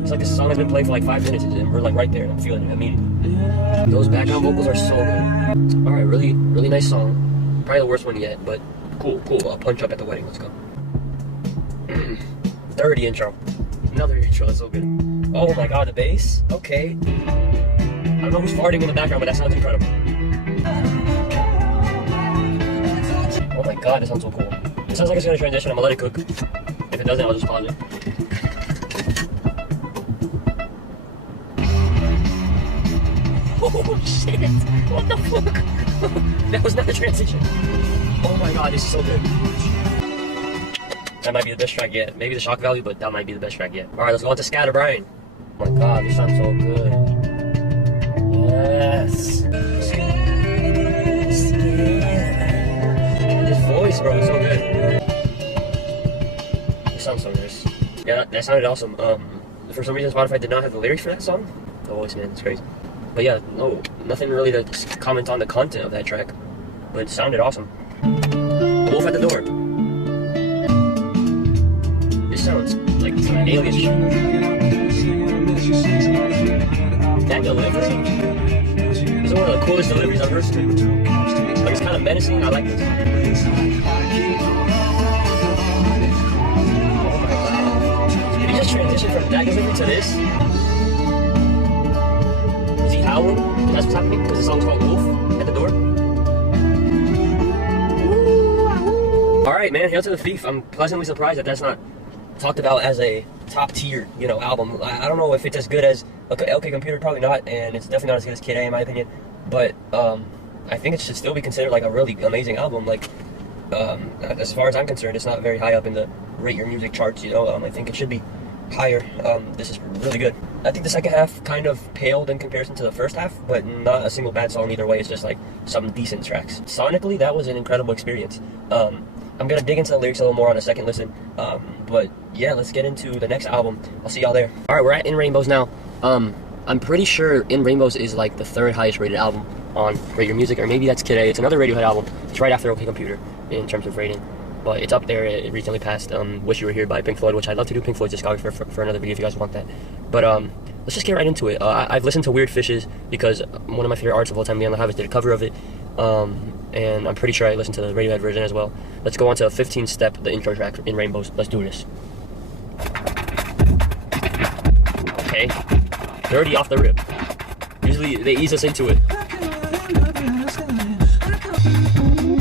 It's like this song has been playing for like 5 minutes and we're like right there and I'm feeling it immediately. Those background vocals are so good. Alright, really nice song. Probably the worst one yet, but cool. I'll punch up at the wedding, let's go. 30 intro. Another intro, that's so good. Oh my god, the bass? Okay. I don't know who's farting in the background, but that sounds incredible. Oh my god, that sounds so cool. It sounds like it's gonna transition, I'm gonna let it cook. If it doesn't, I'll just pause it. Oh shit! What the fuck? That was not a transition. Oh my god, this is so good. That might be the best track yet. Maybe the shock value, but that might be the best track yet. Alright, let's go on to Scatterbrain. Oh my god, this sounds so good. Yes. This voice bass, bro. It's so good. It sounds so nice. Yeah, that sounded awesome. For some reason, Spotify did not have the lyrics for that song. The voice, man, it's crazy. But yeah, no, nothing really to comment on the content of that track. But it sounded awesome. Wolf at the door. This sounds like alien shit. That delivery is one of the coolest deliveries I've heard. Like, it's kind of menacing. I like this. Oh my god. Did he just transition from that delivery to this? Is he howling? That's what's happening? Because the song's called Wolf at the door? Alright, man, Hail to the Thief. I'm pleasantly surprised that that's not talked about as a top tier, you know, album. I don't know if it's as good as OK Computer, probably not, and it's definitely not as good as Kid A in my opinion. But I think it should still be considered like a really amazing album. Like, as far as I'm concerned, it's not very high up in the rate your music charts. You know, I think it should be higher. This is really good. I think the second half kind of paled in comparison to the first half, but not a single bad song either way. It's just like some decent tracks. Sonically, that was an incredible experience. I'm gonna dig into the lyrics a little more on a second listen. But yeah, let's get into the next album. I'll see y'all there. All right, we're at In Rainbows now. I'm pretty sure In Rainbows is like the third highest rated album on Rate Your Music, or maybe that's Kid A. It's another Radiohead album. It's right after OK Computer in terms of rating, but it's up there. It recently passed Wish You Were Here by Pink Floyd, which I'd love to do Pink Floyd's discography for another video if you guys want that. But let's just get right into it. I've listened to Weird Fishes because one of my favorite artists of all time, Beyond the Harvest, did a cover of it, and I'm pretty sure I listened to the Radiohead version as well. Let's go on to 15 Step, the intro track In Rainbows. Let's do this. Okay, dirty off the rip. Usually they ease us into it.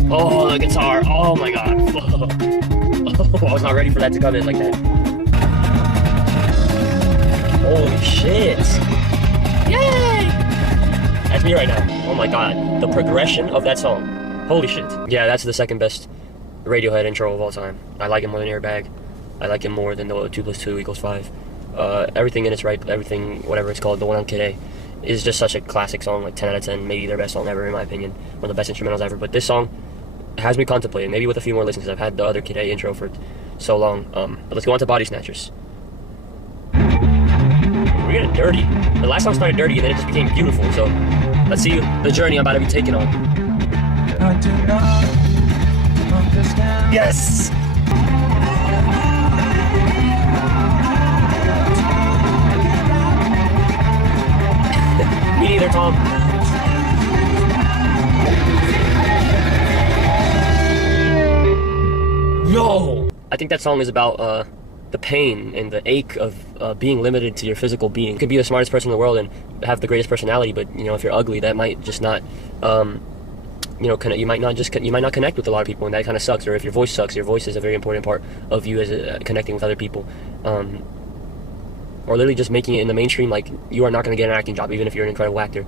Oh, the guitar. Oh my god. Oh, I was not ready for that to come in like that. Holy shit. Yay! That's me right now. Oh my god. The progression of that song. Holy shit. Yeah, that's the second best Radiohead intro of all time. I like it more than Airbag. I like it more than the 2 + 2 = 5. Everything in its right, everything, whatever it's called, the one on Kid A, is just such a classic song, like 10 out of 10, maybe their best song ever in my opinion, one of the best instrumentals ever. But this song has me contemplating, maybe with a few more listens, because I've had the other Kid A intro for so long. But let's go on to Body Snatchers. We're getting dirty. The last song started dirty and then it just became beautiful, so let's see the journey I'm about to be taken on. I do not understand. Yes! Me neither, Tom. Yo! I think that song is about the pain and the ache of being limited to your physical being. You could be the smartest person in the world and have the greatest personality, but you know, if you're ugly, that might just not, you know, you might not connect with a lot of people, and that kind of sucks. Or if your voice sucks, your voice is a very important part of you as connecting with other people. Or literally just making it in the mainstream, like, you are not going to get an acting job, even if you're an incredible actor,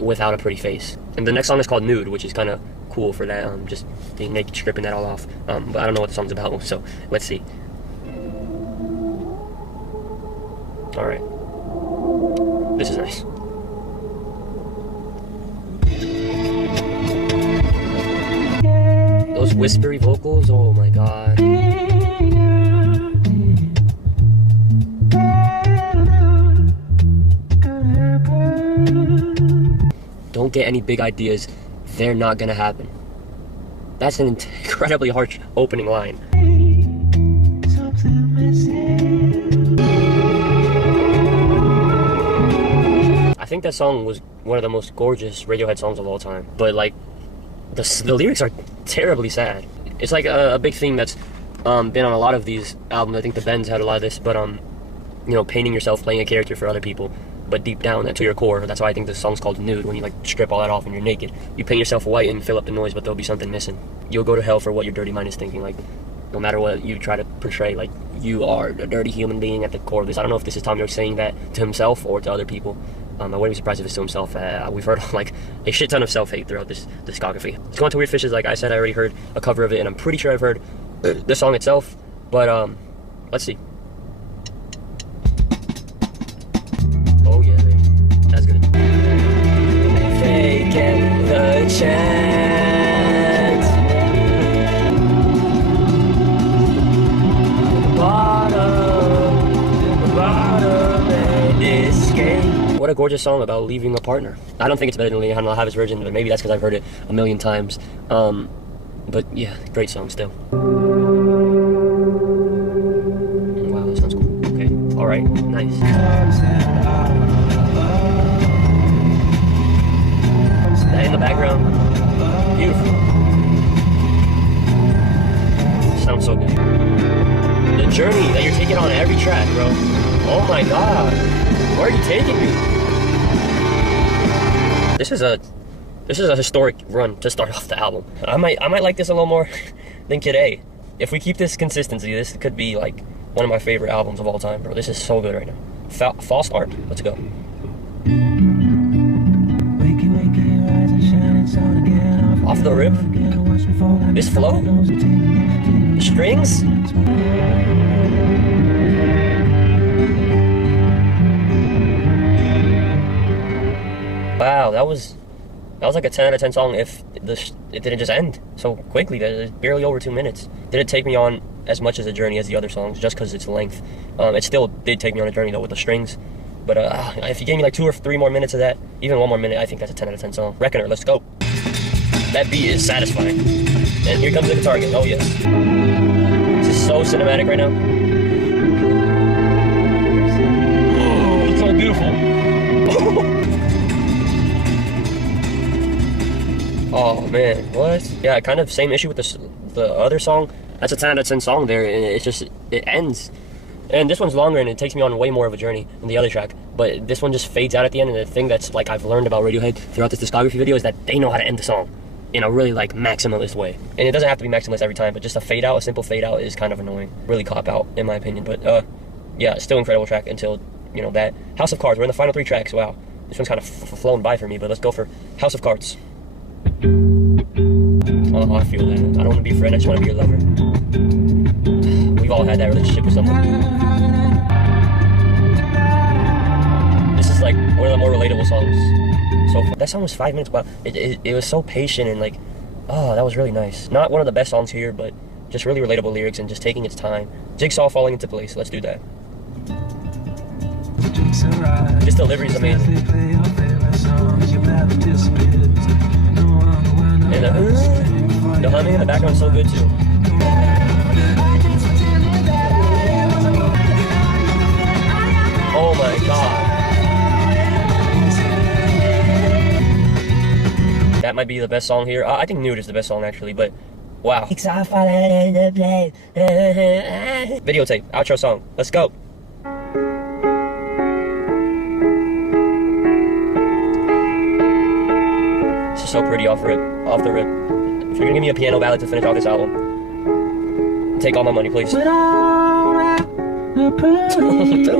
without a pretty face. And the next song is called Nude, which is kind of cool for that, just being naked, stripping that all off. But I don't know what the song's about, so let's see. Alright. This is nice. Those whispery vocals, oh my god. Don't get any big ideas, they're not gonna happen. That's an incredibly harsh opening line. I think that song was one of the most gorgeous Radiohead songs of all time, but like, the lyrics are terribly sad. It's like a big theme that's been on a lot of these albums. I think the Bends had a lot of this, but you know, painting yourself, playing a character for other people, but deep down, to your core. That's why I think this song's called Nude, when you like strip all that off and you're naked. You paint yourself white and fill up the noise, but there'll be something missing. You'll go to hell for what your dirty mind is thinking. Like, no matter what you try to portray, like, you are a dirty human being at the core of this. I don't know if this is Tom York saying that to himself or to other people. I wouldn't be surprised if it's to himself. We've heard like a shit ton of self-hate throughout this discography. Let's go on to Weird Fishes. Like I said, I already heard a cover of it, and I'm pretty sure I've heard the song itself, but let's see. Oh yeah, baby. That's good. Taking the chance. what a gorgeous song about leaving a partner. I don't think it's better than Leon Have His Virgin, but maybe that's because I've heard it a million times. But yeah, great song still. Wow, that sounds cool. Okay, all right, nice. That in the background, beautiful. Sounds so good. The journey that you're taking on every track, bro. Oh my god, where are you taking me? This is a historic run to start off the album. I might like this a little more than Kid A. If we keep this consistency, this could be like one of my favorite albums of all time, bro. This is so good right now. False start. Let's go. Off the rip. This flow. The strings. Wow, that was like a 10 out of 10 song if it didn't just end so quickly. It's barely over 2 minutes. Did it take me on as much as a journey as the other songs just because it's length? It still did take me on a journey though with the strings. But if you gave me like 2 or 3 more minutes of that, even 1 more minute, I think that's a 10 out of 10 song. Reckoner, let's go. That beat is satisfying. And here comes the guitar again. Oh yes. This is so cinematic right now. Oh, it's so beautiful. Oh man, what? Yeah, kind of same issue with the other song. That's a 10 out of 10 song there, and it ends. And this one's longer, and it takes me on way more of a journey than the other track. But this one just fades out at the end, and the thing that's like I've learned about Radiohead throughout this discography video is that they know how to end the song in a really like maximalist way. And it doesn't have to be maximalist every time, but just a fade out, a simple fade out is kind of annoying. Really cop out in my opinion. But yeah, still incredible track until, you know, that. House of Cards, we're in the final 3 tracks. Wow. This one's kind of flown by for me, but let's go for House of Cards. Oh, I feel that. I don't want to be a friend, I just want to be your lover. We've all had that relationship with someone. This is like one of the more relatable songs so far. That song was 5 minutes, wow. It was so patient and like, oh, that was really nice. Not one of the best songs here, but just really relatable lyrics and just taking its time. Jigsaw falling into place, let's do that. This delivery is amazing. And the humming in the background is so good too. Oh my god. That might be the best song here. I think Nude is the best song actually, but wow. Videotape, outro song. Let's go. This is so pretty off the rip. If you're gonna give me a piano ballad to finish off this album, take all my money, please. Don't do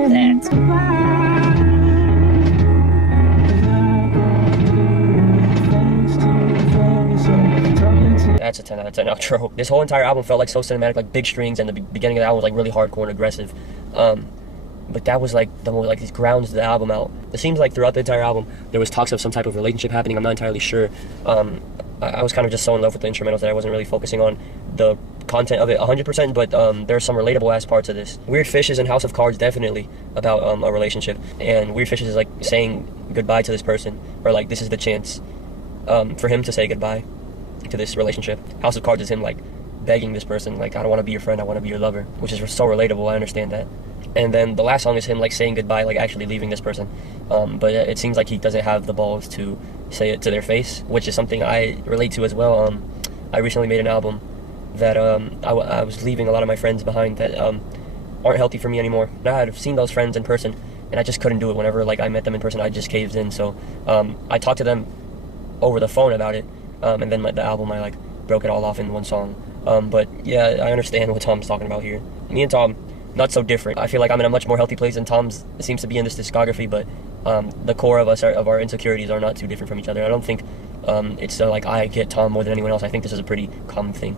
that. That's a 10 out of 10 outro. This whole entire album felt like so cinematic, like big strings, and the beginning of the album was like really hardcore and aggressive. But that was like the more like these grounds the album out. It seems like throughout the entire album there was talks of some type of relationship happening. I'm not entirely sure. I was kind of just so in love with the instrumentals that I wasn't really focusing on the content of it 100%, but there's some relatable ass parts of this. Weird Fishes and House of Cards definitely about a relationship, and Weird Fishes is like saying goodbye to this person, or like this is the chance for him to say goodbye to this relationship. House of Cards is him like begging this person, like, I don't want to be your friend, I want to be your lover, which is so relatable. I understand that. And then the last song is him like saying goodbye, like actually leaving this person, but it seems like he doesn't have the balls to say it to their face, which is something I relate to as well. I recently made an album that I was leaving a lot of my friends behind that aren't healthy for me anymore. And I had seen those friends in person, and I just couldn't do it. Whenever like I met them in person, I just caved in. So I talked to them over the phone about it, and then the album I like broke it all off in one song. But yeah, I understand what Tom's talking about here. Me and Tom, not so different. I feel like I'm in a much more healthy place than Tom's seems to be in this discography, but the core of us, of our insecurities, are not too different from each other. I don't think it's like I get Tom more than anyone else. I think this is a pretty common thing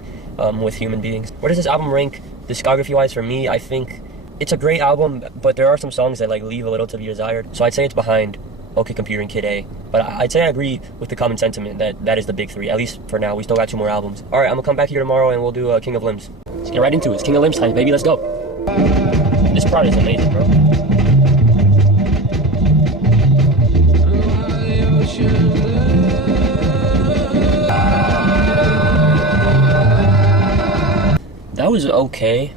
with human beings. Where does this album rank discography-wise for me? I think it's a great album, but there are some songs that like leave a little to be desired. So I'd say it's behind OK Computer and Kid A. But I'd say I agree with the common sentiment that is the big 3, at least for now. We still got 2 more albums. All right, I'm gonna come back here tomorrow and we'll do King of Limbs. Let's get right into it. It's King of Limbs time, baby. Let's go. This product is amazing, bro. That was okay.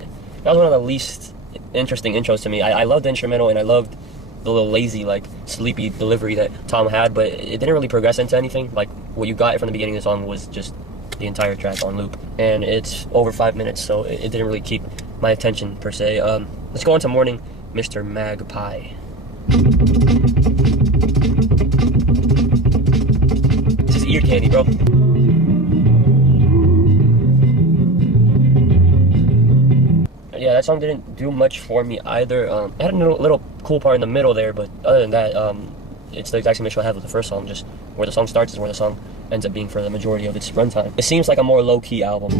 That was one of the least interesting intros to me. I loved the instrumental, and I loved the little lazy, like, sleepy delivery that Tom had, but it didn't really progress into anything. Like, what you got from the beginning of the song was just the entire track on loop. And it's over 5 minutes, so it didn't really keep my attention, per se. Let's go on to Morning, Mr. Magpie. This is ear candy, bro. Yeah, that song didn't do much for me either. It had a little cool part in the middle there, but other than that, it's the exact same issue I have with the first song. Just where the song starts is where the song ends up being for the majority of its runtime. It seems like a more low-key album.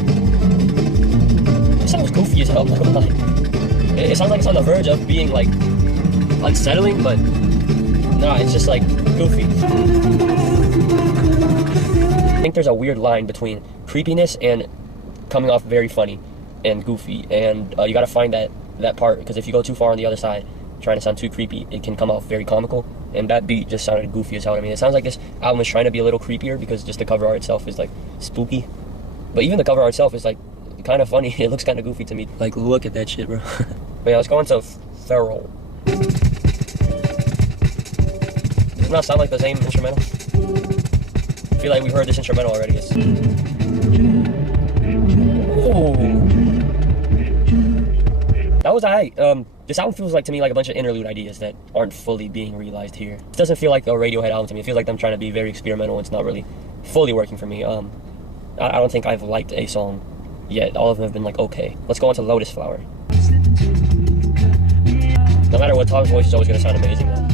It sounds goofy as hell, like, it sounds like it's on the verge of being, like, unsettling, but nah, it's just, like, goofy. I think there's a weird line between creepiness and coming off very funny and goofy, and you gotta find that part, because if you go too far on the other side, trying to sound too creepy, it can come off very comical, and that beat just sounded goofy as hell. I mean, it sounds like this album is trying to be a little creepier, because just the cover art itself is, like, spooky, but even the cover art itself is, like, kind of funny. It looks kind of goofy to me. Like, look at that shit, bro. But yeah, let's go into Feral. Does it not sound like the same instrumental? I feel like we've heard this instrumental already. Oh, that was alright. This album feels like, to me, like a bunch of interlude ideas that aren't fully being realized here. It doesn't feel like a Radiohead album to me. It feels like them trying to be very experimental, and it's not really fully working for me. I don't think I've liked a song yet. All of them have been, like, okay. Let's go on to Lotus Flower. No matter what, Tom's voice is always going to sound amazing, though.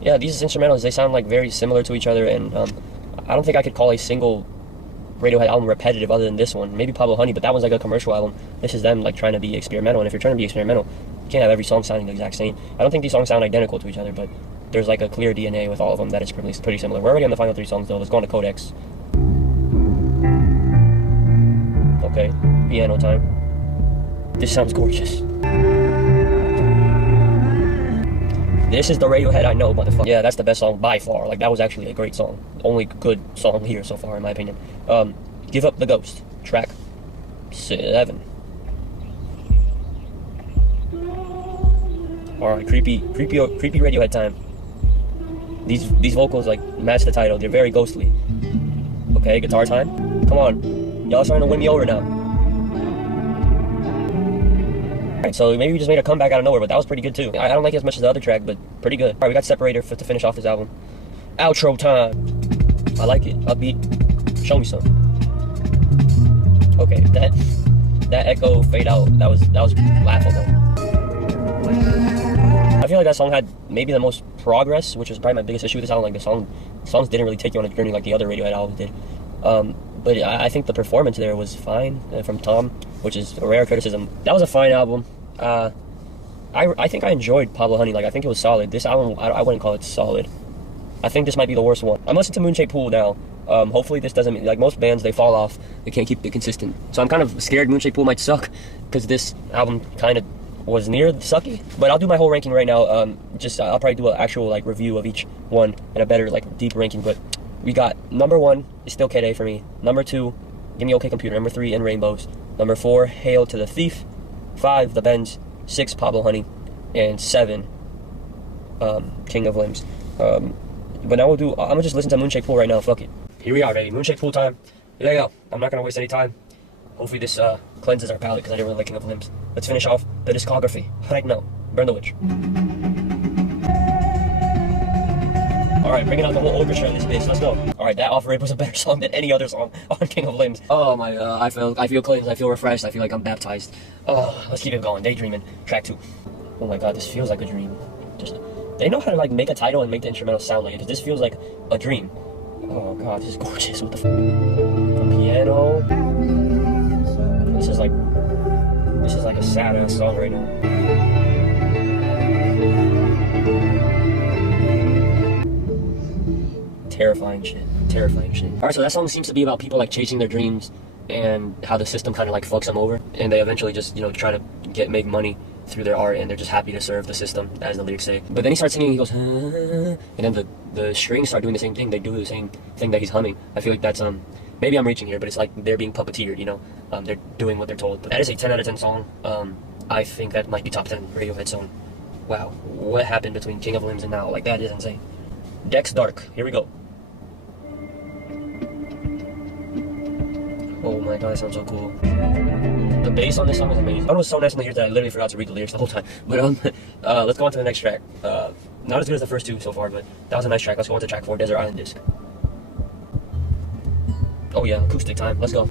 Yeah, these instrumentals, they sound, like, very similar to each other, and I don't think I could call a single Radiohead album repetitive other than this one. Maybe Pablo Honey, but that one's like a commercial album. This is them, like, trying to be experimental, and if you're trying to be experimental, you can't have every song sounding the exact same. I don't think these songs sound identical to each other, but there's, like, a clear DNA with all of them that is pretty similar. We're already on the final 3 songs, though. Let's go on to Codex. Okay, piano time. This sounds gorgeous. This is the Radiohead I know, motherfucker. Yeah, that's the best song by far. Like, that was actually a great song. Only good song here so far, in my opinion. Give Up the Ghost, track 7. Alright, creepy Radiohead time. These vocals, like, match the title. They're very ghostly. Okay, guitar time. Come on. Y'all starting to win me over now. Alright, so maybe we just made a comeback out of nowhere, but that was pretty good too. I don't like it as much as the other track, but pretty good. Alright, we got Separator to finish off this album. Outro time. I like it. Upbeat. Show me some. Okay, that echo fade out, that was laughable. I feel like that song had maybe the most progress, which was probably my biggest issue with this album. Like, the songs didn't really take you on a journey like the other Radiohead albums did. But I think the performance there was fine from Tom, which is a rare criticism. That was a fine album. I think I enjoyed Pablo Honey. Like, I think it was solid. This album, I wouldn't call it solid. I think this might be the worst one. I'm listening to Moonshaped Pool now. Hopefully this doesn't mean, like most bands, they fall off. They can't keep it consistent. So I'm kind of scared Moonshaped Pool might suck, because this album kind of was near sucky. But I'll do my whole ranking right now. I'll probably do an actual, like, review of each one and a better, like, deep ranking. But we got number 1 is still Kid A for me. Number 2, Give Me OK Computer. Number 3, In Rainbows. Number 4, Hail to the Thief. 5, The Bends. 6, Pablo Honey. And 7, King of Limbs. But now I'm gonna just listen to Moonshaped Pool right now. Fuck it. Here we are, baby. Moonshaped Pool time. Here we go. I'm not gonna waste any time. Hopefully this cleanses our palate, because I didn't really like King of Limbs. Let's finish off the discography right now. Burn the Witch. Alright, bringing out the whole orchestra in this bitch. Let's go. Alright, that Off Rip was a better song than any other song on King of Limbs. Oh my god, I feel cleansed, I feel refreshed, I feel like I'm baptized. Oh, let's keep it going. Daydreaming, track 2. Oh my god, this feels like a dream. They know how to, like, make a title and make the instrumental sound like it, because this feels like a dream. Oh god, this is gorgeous. What the piano. This is like a sad ass song right now. Terrifying shit. Alright, so that song seems to be about people, like, chasing their dreams and how the system kind of, like, fucks them over, and they eventually just, you know, try to make money through their art, and they're just happy to serve the system, as the lyrics say. But then he starts singing, he goes, and then the strings start doing the same thing. They do the same thing that he's humming. I feel like that's Maybe I'm reaching here, but it's like they're being puppeteered, you know? They're doing what they're told. But that is a 10 out of 10 song. I think that might be top 10 Radiohead song. Wow, what happened between King of Limbs and now? Like, that is insane. Dex Dark, here we go. Oh my god, that sounds so cool. The bass on this song is amazing. It was so nice in the ears that I literally forgot to read the lyrics the whole time. But let's go on to the next track. Not as good as the first two so far, but that was a nice track. Let's go on to track 4, Desert Island Disc. Oh yeah, acoustic time. Let's go.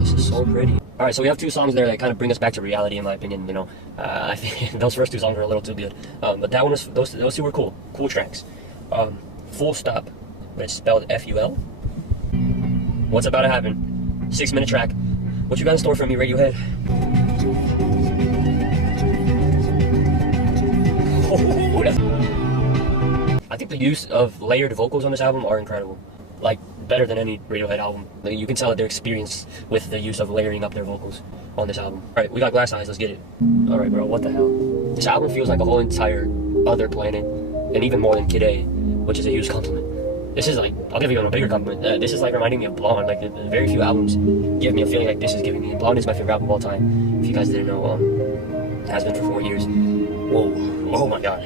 This is so pretty. Alright, so we have two songs there that kind of bring us back to reality, in my opinion. You know, I think those first two songs were a little too good. But that one was, those two were cool. Cool tracks. Full Stop, but it's spelled F-U-L. What's about to happen? 6-minute track. What you got in store for me, Radiohead? Oh, I think the use of layered vocals on this album are incredible. Like, better than any Radiohead album. Like, you can tell that they're experienced with the use of layering up their vocals on this album. Alright, we got Glass Eyes, let's get it. Alright, bro, what the hell? This album feels like a whole entire other planet, and even more than Kid A, which is a huge compliment. This is like, I'll give you a bigger compliment. This is like reminding me of Blonde. Like, very few albums give me a feeling like this is giving me. Blonde is my favorite album of all time. If you guys didn't know, it has been for 4 years. Whoa, oh my god.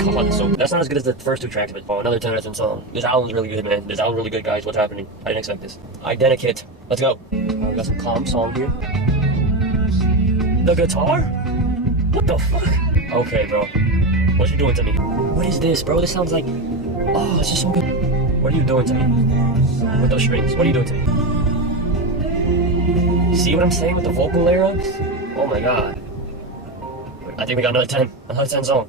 Come on, so that's not as good as the first two tracks, but another 10 out of 10 song. This album's really good, man. This album's really good, guys. What's happening? I didn't expect this. Identikit. Let's go. We got some calm song here. The guitar? What the fuck? Okay, bro. What you doing to me? What is this, bro? This sounds like... Oh, it's just so good. What are you doing to me? With those strings? What are you doing to me? See what I'm saying with the vocal layer-ups? Oh my god. I think we got another 10. Another 10 song.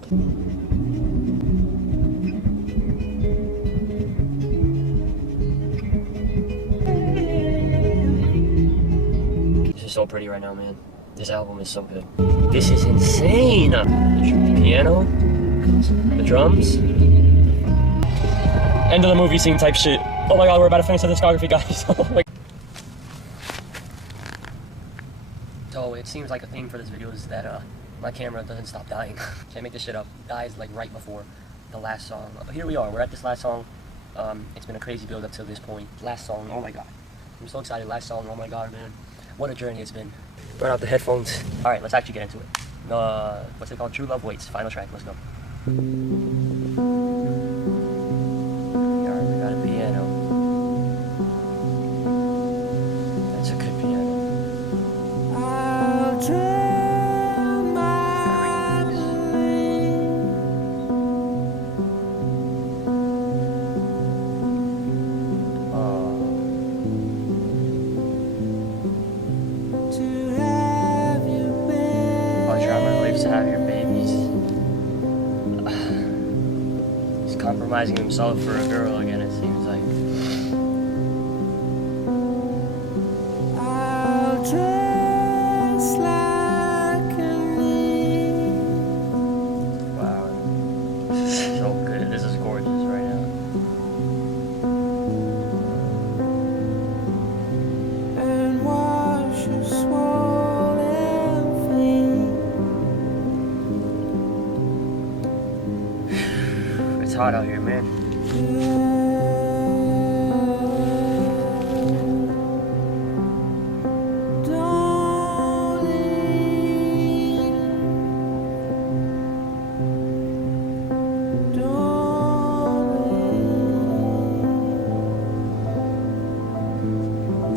This is so pretty right now, man. This album is so good. This is insane! The piano, the drums. End of the movie scene type shit. Oh my god, we're about to finish the discography, guys. So it seems like a theme for this video is that my camera doesn't stop dying. Can't make this shit up. It dies like right before the last song. Here we are, we're at this last song. It's been a crazy build up to this point. Last song, oh my god. I'm so excited, last song, oh my god, man. What a journey it's been. Burn out the headphones. Alright, let's actually get into it. What's it called? True Love Waits, final track, let's go. Alright, we got a piano. That's a good piano. I'll turn my to have you back. I'll try my lips to have your babies. He's compromising himself for a girl again, it seems like. I'll dress like a leaf. Wow. So good. This is gorgeous right now. And wash your swollen feet. It's hot out here, man. Don't leave.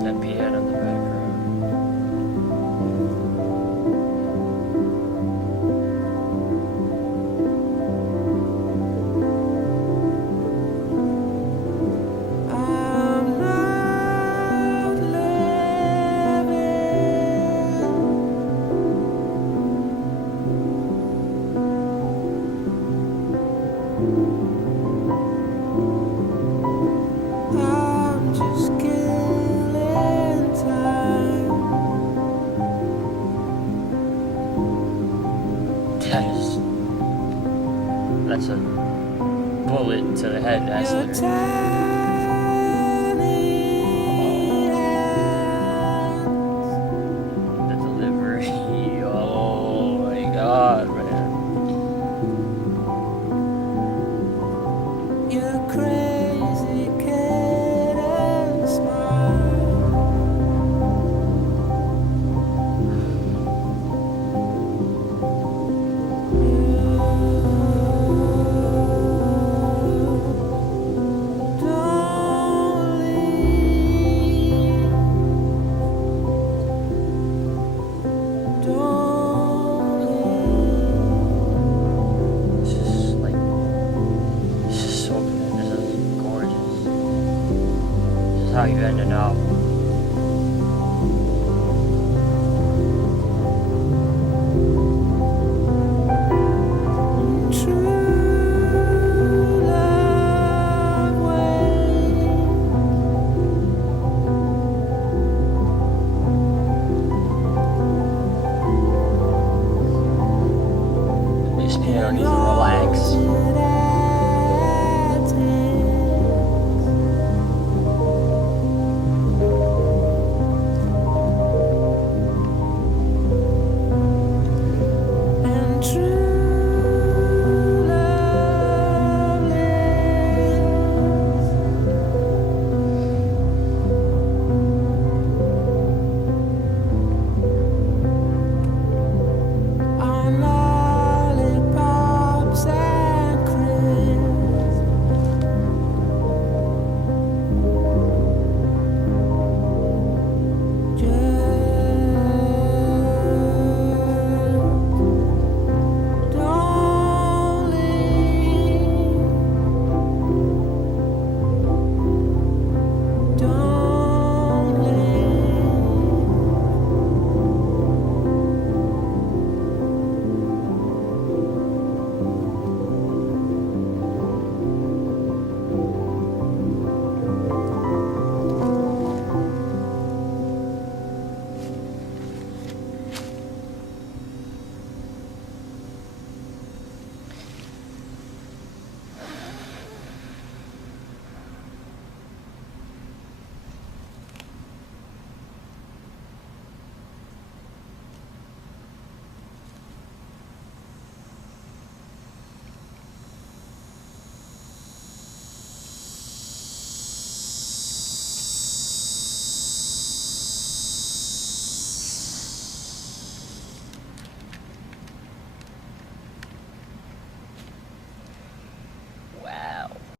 That piano in the background. I'm not living. I'm just killing time. That's a bullet to the head, that's Your literally. tiny hands. The delivery. Oh my god, man. Your crazy cat. 大约的呢。